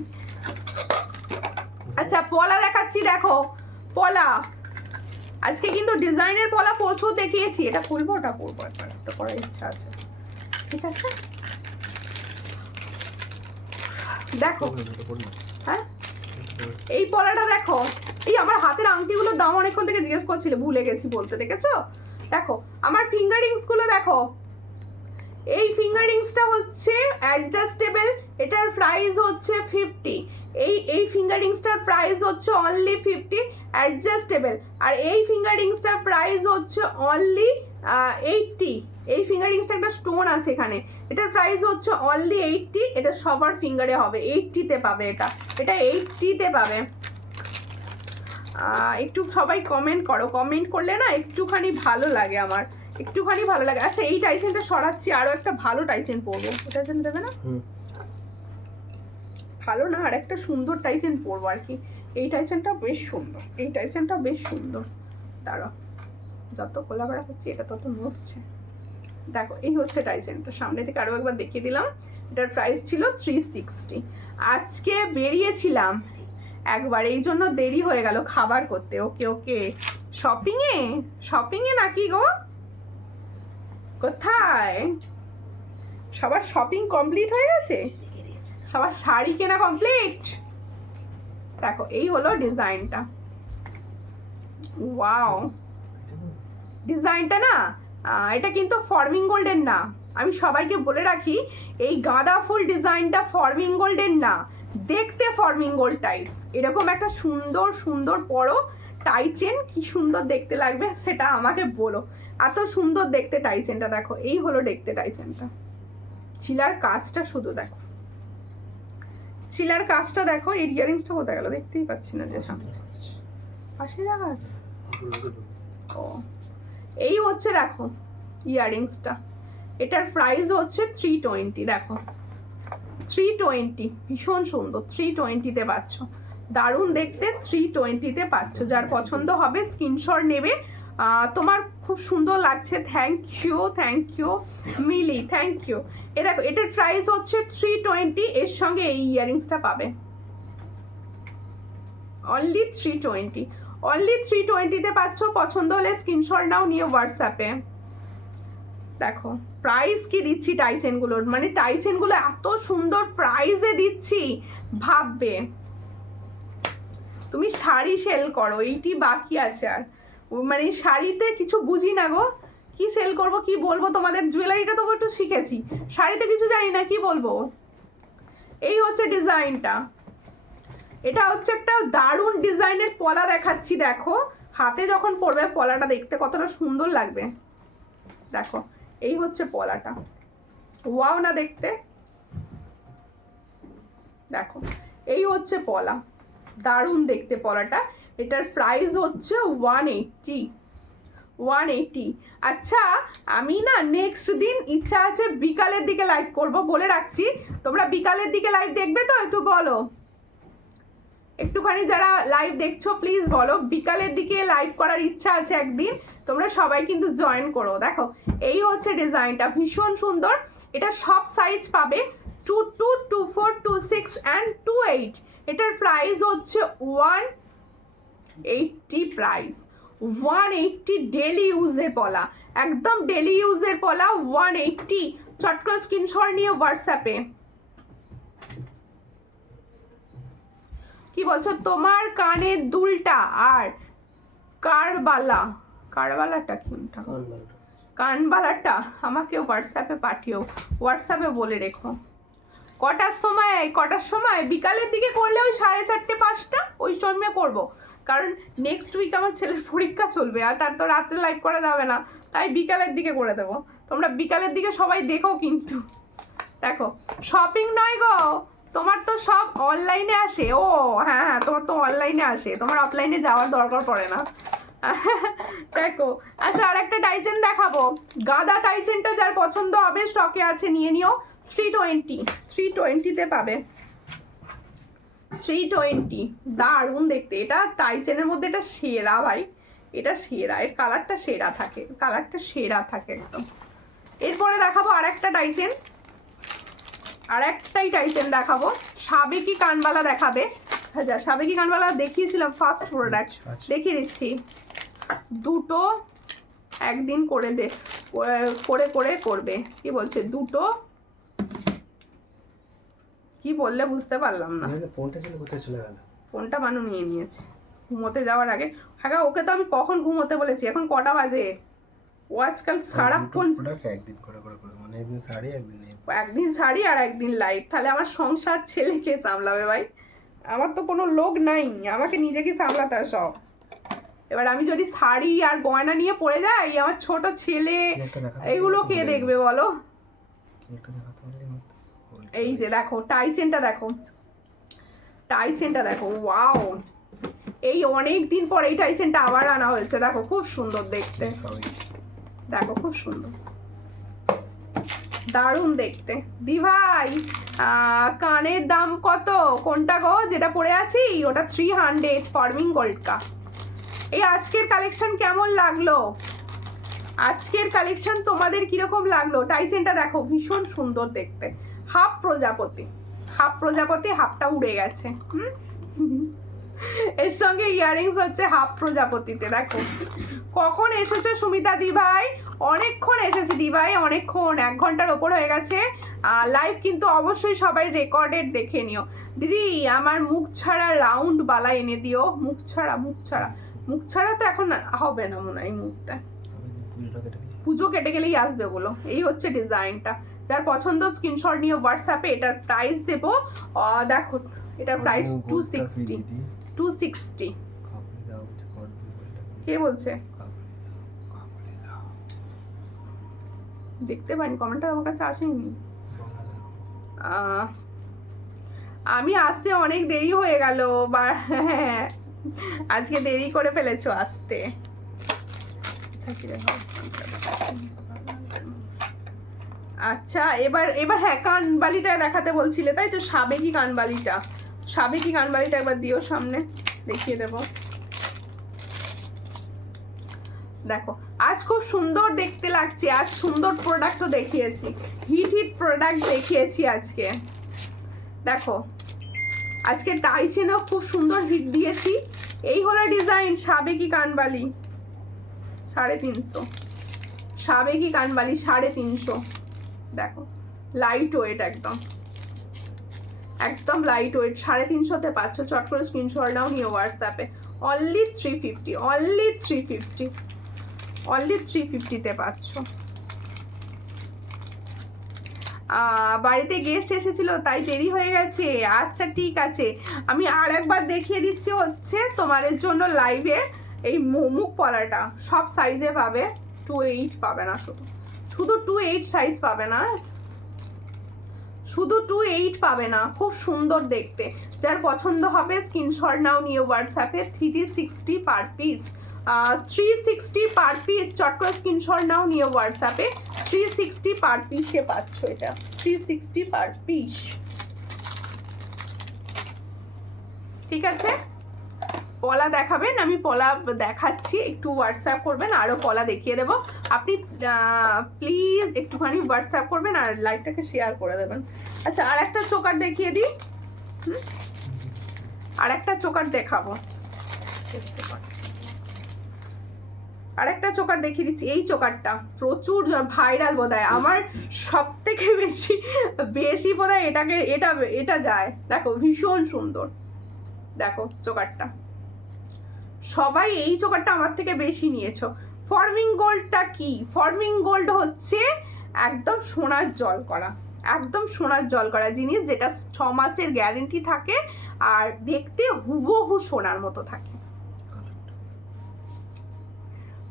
আচ্ছা পলা দেখাচ্ছি। দেখো পলা, আজকে কিন্তু ডিজাইনের পলা প্রচুর দেখিয়েছি। এটা খুলবো, ওটা করবো, একবার একটা করার ইচ্ছা আছে। ঠিক আছে, দেখো হ্যাঁ এই পলাটা দেখো। এই আমার হাতের আংটিগুলোর দাম অনেকক্ষণ থেকে জিজ্ঞেস করছিলে, ভুলে গেছি বলতে। দেখেছো? দেখো আমার ফিঙ্গার রিংস গুলো দেখো। এই ফিঙ্গার রিংসটা হচ্ছে অ্যাডজাস্টেবল। এটার প্রাইস হচ্ছে 50। এই ফিঙ্গার রিংসটার প্রাইস হচ্ছে অনলি 50 অ্যাডজাস্টেবল। আর এই ফিঙ্গার রিংসটার প্রাইস হচ্ছে অনলি 80। এই ফিঙ্গার রিংসটা একটা স্টোন আছে এখানে, এটার প্রাইস হচ্ছে অনলি 80। এটা সবার ফিঙ্গারে হবে, 80তে পাবে। এটা 80তে পাবে। একটু সবাই কমেন্ট করো, কমেন্ট করলে না একটুখানি ভালো লাগে আমার, একটুখানি ভালো লাগে। আচ্ছা এই টাইচেনটা সরাচ্ছি, আরো একটা ভালো টাইচেন পরবো। টাইচেন দেবে না? ভালো না, আর একটা সুন্দর টাইচেন পরবো আর কি। এই টাইচেনটা বেশ সুন্দর, এই টাইচেনটা বেশ সুন্দর। দাঁড়াও, যত খোলাবেড়া করছি এটা তত নড়ছে। দেখো এই হচ্ছে টাইচেনটা, সামনে থেকে আরো একবার দেখিয়ে দিলাম। এটার প্রাইস ছিল 360। আজকে বেরিয়েছিলাম একবার, এই জন্য দেরি হয়ে গেল খাবার করতে। ওকে ওকে, শপিংয়ে নাকি গো? কোথায়? সবার শপিং কমপ্লিট হয়ে গেছে? সবার শাড়ি কেনা কমপ্লিট? দেখো এই হলো ডিজাইনটা। ওয়াও, ডিজাইনটা না এটা কিন্তু ফর্মিং গোল্ডের না। আমি সবাইকে বলে রাখি, এই গাঁদা ফুল ডিজাইনটা ফর্মিং গোল্ডের না, দেখতে ফর্মিং গোল্ড টাইপস। এরকম একটা সুন্দর সুন্দর পরো টাইচেন, কি সুন্দর দেখতে লাগবে সেটা আমাকে বলো। এত সুন্দর দেখতে টাইচেনটা। দেখো এই হলো দেখতে টাইচেনটা। চিলার কাজটা শুধু দেখো, চিলার কাজটা দেখো। এই ইয়ারিংসটা কোথায় গেল? দেখতেই পাচ্ছি না যে সামনে পাশে জায়গা আছে। ও এই হচ্ছে দেখো ইয়াররিংসটা, এটার প্রাইস হচ্ছে 320। দেখো 320, ভীষণ সুন্দর, 320-তে পাচ্ছ, দারুণ দেখতে, 320-তে পাচ্ছ। যার পছন্দ হবে স্ক্রিনশট নেবে। তোমার খুব সুন্দর লাগছে, thank you Mili, thank you. এ দেখো এটার প্রাইস হচ্ছে 320, এর সঙ্গে এই ইয়াররিংসটা পাবে অনলি 320-তে পাচ্ছ। পছন্দ হলে স্ক্রিনশট নাও, নিয়ে হোয়াটসঅ্যাপে। দেখো প্রাইস কি দিচ্ছি টাইচেনগুলোর, মানে টাইচেনগুলো এত সুন্দর প্রাইসে দিচ্ছি, ভাববে। তুমি শাড়ি সেল করো, এইটি বাকি আছে। আর মানে শাড়িতে কিছু বুঝি না গো, কি সেল করব কি বলবো তোমাদের। জুয়েলারিটা তো একটু শিখেছি, শাড়িতে কিছু জানি না, কি বলবো। এই হচ্ছে ডিজাইনটা, এটা হচ্ছে একটা দারুণ ডিজাইনের পলা দেখাচ্ছি। দেখো হাতে যখন পরবে পলাটা দেখতে কতটা সুন্দর লাগবে। দেখো এই হচ্ছে পলাটা, ওয়াও না দেখতে। দেখো এই হচ্ছে পলা, দারুণ দেখতে পলাটা। এটার প্রাইস হচ্ছে 180। আচ্ছা আমি না নেক্সট দিন ইচ্ছা আছে বিকালের দিকে লাইভ করব, বলে রাখছি। তোমরা বিকালের দিকে লাইভ দেখবে তো, একটু বলো, একটুখানি যারা লাইভ দেখছো প্লিজ বলো। বিকালের দিকে লাইভ করার ইচ্ছা আছে একদিন, তোমরা সবাই কিন্তু জয়েন করো। দেখো এই হচ্ছে ডিজাইনটা, ভীষণ সুন্দর। এটা সব সাইজ পাবে, 22, 24, 26 অ্যান্ড 28। এটার প্রাইস হচ্ছে 180। প্রাইস 180, ডেলি ইউজের পলা, একদম ডেলি ইউজের পলা, 180। চট করে স্ক্রিনশট নিয়ে হোয়াটসঅ্যাপে। কি বলছো, তোমার কানের দুলটা আর কারবালাটা কোনটা, কানবালাটা আমাকে হোয়াটসঅ্যাপে পাঠিও, হোয়াটসঅ্যাপে বলে রেখো। কটার সময় বিকালের দিকে করলে ওই 4:30, 5টা ওই সময় করবো, কারণ নেক্সট উইক আমার ছেলের পরীক্ষা চলবে, আর তার তো রাত্রে লাইভ করা যাবে না, তাই বিকালের দিকে করে দেবো। তোমরা বিকালের দিকে সবাই দেখো কিন্তু। দেখো শপিং নয় গো, তোমার তো সব অনলাইনে আসে। ও হ্যাঁ, তোমার তো অনলাইনে আসে, তোমার অফলাইনে যাওয়ার দরকার পড়ে না। দেখো আচ্ছা আর একটা টাইচেন দেখাবো, গাদা টাইচেনটা যার পছন্দ হবে স্টকে আছে, নিয়ে নিও। 320-তে পাবে, 320, দারুণ দেখতে। এটা টাইচেনের মধ্যে এটা সেরা ভাই, এটা সেরা, এর কালারটা সেরা থাকে একদম। এরপরে দেখাবো আর একটা টাইচেন, আর একটাই টাইচেন দেখাবো, সাবেকি কানবালা দেখাবে। আচ্ছা সাবেকি কানবালা দেখিয়েছিলাম ফার্স্ট প্রোডাক্ট, দেখিয়ে দিচ্ছি। দুটো একদিন করে করবে, কি বলছে, দুটো কি বললে বুঝতে পারলাম না। ফোনটা ছিল কোথায় চলে গেল? ফোনটা মানু নিয়ে নিয়েছে ঘুমোতে যাওয়ার আগে। হ্যাঁ ওকে তো আমি কখন ঘুমোতে বলেছি, এখন কটা বাজে? ও আজকাল সারাক্ষণ একদিন করে মানে একদিন শাড়ি আর একদিন লাইভ, তাহলে আমার সংসার ছেলেকে সামলাবে ভাই, আমার তো কোনো লোক নাই, আমাকে নিজেকে সামলাতে হয় সব। এবার আমি যদি শাড়ি আর গয়না নিয়ে পড়ে যাই, আমার ছোট ছেলে এগুলো কে দেখবে বলো। এই যে দেখো টাইচেনটা দেখো, ওয়াও, এই অনেক দিন পর এই টাইচেনটা আবার আনা হয়েছে। দেখো খুব সুন্দর দেখতে, দেখো খুব সুন্দর, দারুণ দেখতে। দি ভাই কানের দাম কত, কোনটা গো যেটা পরে আছি? ওটা 300 ফর্মিং গোল্ড কা। এই আজকের কালেকশন কেমন লাগলো? আজকের কালেকশন তোমাদের কিরকম লাগলো? টাইচেনটা দেখো ভীষণ সুন্দর দেখতে, হাফ প্রজাপতি, হাফটা উড়ে গেছে। এর সঙ্গে ইয়াররিংস হচ্ছে হাফ প্রজাপতিতে। দেখো কখন এসেছো সুমিতা দি ভাই? অনেকক্ষণ এসেছি দি ভাই, অনেকক্ষণ, 1 ঘন্টার ওপর হয়ে গেছে লাইভ, কিন্তু অবশ্যই সবাই রেকর্ডেড দেখে নিও। দিদি আমার মুখ ছাড়া রাউন্ড বালা এনে দিও। মুখ ছাড়া তো এখন হবে না মনে হয়, মুখটা পুজো কেটে গেলেই আসবে বলো। এই হচ্ছে ডিজাইনটা, যার পছন্দ স্ক্রিনশট নিয়ে হোয়াটসঅ্যাপে। এটার প্রাইস দেবো, দেখো এটার প্রাইস 260। কে বলছে? দেখতে পাইনি, কমেন্টটা আমার কাছে আসেনি। আমি আসতে অনেক দেরি হয়ে গেল, আজকে দেরি করে ফেলেছো আসতে। থাকি দেখো। আচ্ছা এবার হ্যাঁ কানবালিটা দেখাতে বলছিলে তাই তো, সাবেকি কানবালিটা একবার দিও সামনে, দেখিয়ে দেবো। দেখো আজ খুব সুন্দর দেখতে লাগছে, আজ সুন্দর প্রোডাক্টও দেখিয়েছি, হিট প্রোডাক্ট দেখিয়েছি আজকে। দেখো আজকে টাই চেনও খুব সুন্দর হিট দিয়েছি। এই হলো ডিজাইন সাবেকি কানবালি 350, সাবেকি কানবালি 350। দেখো লাইট ওয়েট, একদম লাইট ওয়েট, 350-তে পাচ্ছ। চট করে স্ক্রিনশট নাও, নিয়ে হোয়াটসঅ্যাপে। অনলি 350তে পাচ্ছ। বাড়িতে গেস্ট এসেছিল তাই দেরি হয়ে গেছে। আচ্ছা ঠিক আছে, আমি আর একবার দেখিয়ে দিচ্ছি হচ্ছে তোমাদের জন্য লাইভে। এই মুখ পলাটা সব সাইজে পাবে, 2/8 পাবে না, শুধু 2/8 সাইজ পাবে না, শুধু 2/8 পাবে না। খুব সুন্দর দেখতে, যার পছন্দ হবে স্ক্রিনশট নাও, নিয়ে হোয়াটসঅ্যাপে। 360 পার পিস, 360 পার পিস। চট করে স্ক্রিনশট নাও, নিয়ে হোয়াটসঅ্যাপে। 360 পার পিসে পাচ্ছ এটা, 360 পার পিস। ঠিক আছে, পলা দেখাবেন, আমি পলা দেখাচ্ছি, একটু হোয়াটসঅ্যাপ করবেন, আরও পলা দেখিয়ে দেবো। আপনি প্লিজ একটুখানি হোয়াটসঅ্যাপ করবেন আর লাইভটাকে শেয়ার করে দেবেন। আচ্ছা আর একটা চোকার দেখিয়ে দিই, আর একটা চোকার দেখাবো, আর একটা চোকার দেখিয়ে দিচ্ছি। এই চোকারটা প্রচুর ভাইরাল বোধহয়, আমার সব থেকে বেশি বোধহয় এটা যায়। দেখো ভীষণ সুন্দর, দেখো চোকারটা, সবাই এই চোকারটা আমার থেকে বেশি নিয়েছো। ফর্মিং গোল্ডটা কি? ফর্মিং গোল্ড হচ্ছে একদম সোনার জল করা, একদম সোনার জল করা জিনিস, যেটা 6 মাসের গ্যারেন্টি থাকে আর দেখতে হুবহু সোনার মতো থাকে।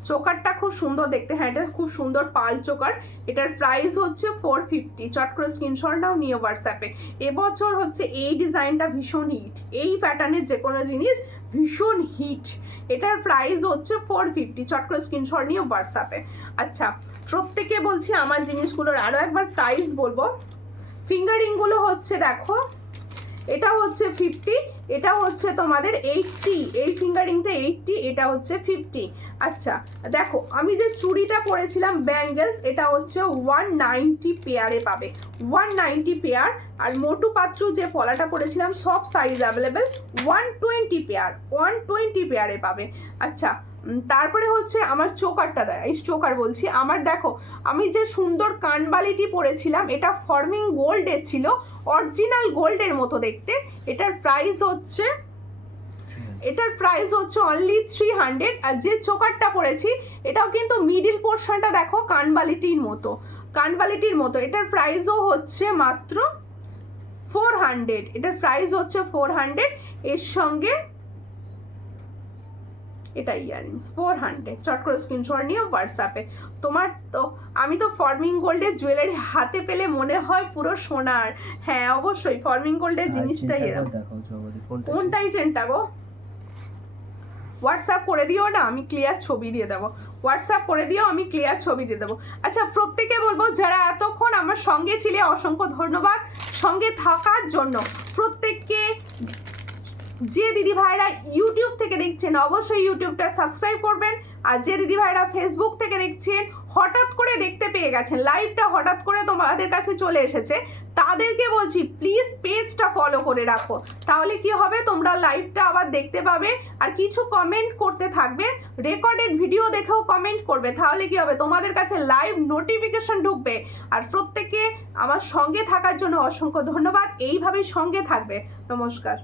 চোকারটা খুব সুন্দর দেখতে, হ্যাঁ এটা খুব সুন্দর পাল চোকার। এটার প্রাইস হচ্ছে 450। চট করে স্ক্রিনশট নাও, নিয়ে হোয়াটসঅ্যাপে। এবছর হচ্ছে এই ডিজাইনটা ভীষণ হিট, এই প্যাটার্নের যে কোনো জিনিস ভীষণ হিট। এটার প্রাইস হচ্ছে 450। চট করে স্ক্রিনশট নিয়ে হোয়াটসঅ্যাপে। আচ্ছা প্রত্যেকে বলছি আমার জিনিসগুলোর আরও একবার প্রাইস বলবো। ফিঙ্গারিংগুলো হচ্ছে দেখো, এটা হচ্ছে 50, এটা হচ্ছে তোমাদের 80, এই ফিঙ্গারিংটা 80, এটা হচ্ছে 50। আচ্ছা দেখো আমি যে চুড়িটা পরেছিলাম ব্যাঙ্গেলস, এটা হচ্ছে 190 পেয়ারে পাবে, 190 পেয়ার। আর মোটু পাত্রু যে পলাটা পরেছিলাম সব সাইজ অ্যাভেলেবেল, 120 পেয়ার, 120 পেয়ারে পাবে। আচ্ছা তারপরে হচ্ছে আমার চোকারটা দেয়, এই চোকার বলছি, আমার দেখো আমি যে সুন্দর কানবালিটি পরেছিলাম, এটা ফর্মিং গোল্ডের ছিল, অরিজিনাল গোল্ডের মতো দেখতে। এটার প্রাইস হচ্ছে অনলি 300। আর যে চোকারটা পরেছি এটাও কিন্তু মিডিল পোর্শনটা দেখো কানবালিটির মতো, এটার প্রাইসও হচ্ছে মাত্র 400। এটার প্রাইস হচ্ছে 400, এর সঙ্গে এটা ইয়ারিংস 400। চট করে স্ক্রিনশট নিয়ে হোয়াটসঅ্যাপে। তোমার তো আমি তো ফর্মিং গোল্ডের জুয়েলারি হাতে পেলে মনে হয় পুরো সোনার। হ্যাঁ অবশ্যই ফর্মিং গোল্ডের জিনিসটাই এরকম। কোনটাই চেনটা গো? হোয়াটসঅ্যাপ করে দিও না, আমি ক্লিয়ার ছবি দিয়ে দেবো। হোয়াটসঅ্যাপ করে দিও, আমি ক্লিয়ার ছবি দিয়ে দেবো। আচ্ছা প্রত্যেকে বলবো যারা এতক্ষণ আমার সঙ্গে ছিলে অসংখ্য ধন্যবাদ সঙ্গে থাকার জন্য। প্রত্যেককে যে দিদি ভাইরা ইউটিউব থেকে দেখছেন অবশ্যই ইউটিউবটা সাবস্ক্রাইব করবেন। আর যে দিদি ভাইরা ফেসবুক থেকে দেখছেন, হঠাৎ করে দেখতে পেয়ে গেছেন, লাইভটা হঠাৎ করে তোমাদের কাছে চলে এসেছে, তাদেরকে বলছি প্লিজ পেজটা ফলো করে রাখো, তাহলে কি হবে তোমরা লাইভটা আবার দেখতে পাবে। আর কিছু কমেন্ট করতে থাকবে, রেকর্ডেড ভিডিও দেখেও কমেন্ট করবে, তাহলে কি হবে তোমাদের কাছে লাইভ নোটিফিকেশন ঢুকবে। আর প্রত্যেকে আমার সঙ্গে থাকার জন্য অসংখ্য ধন্যবাদ, এইভাবেই সঙ্গে থাকবে। নমস্কার।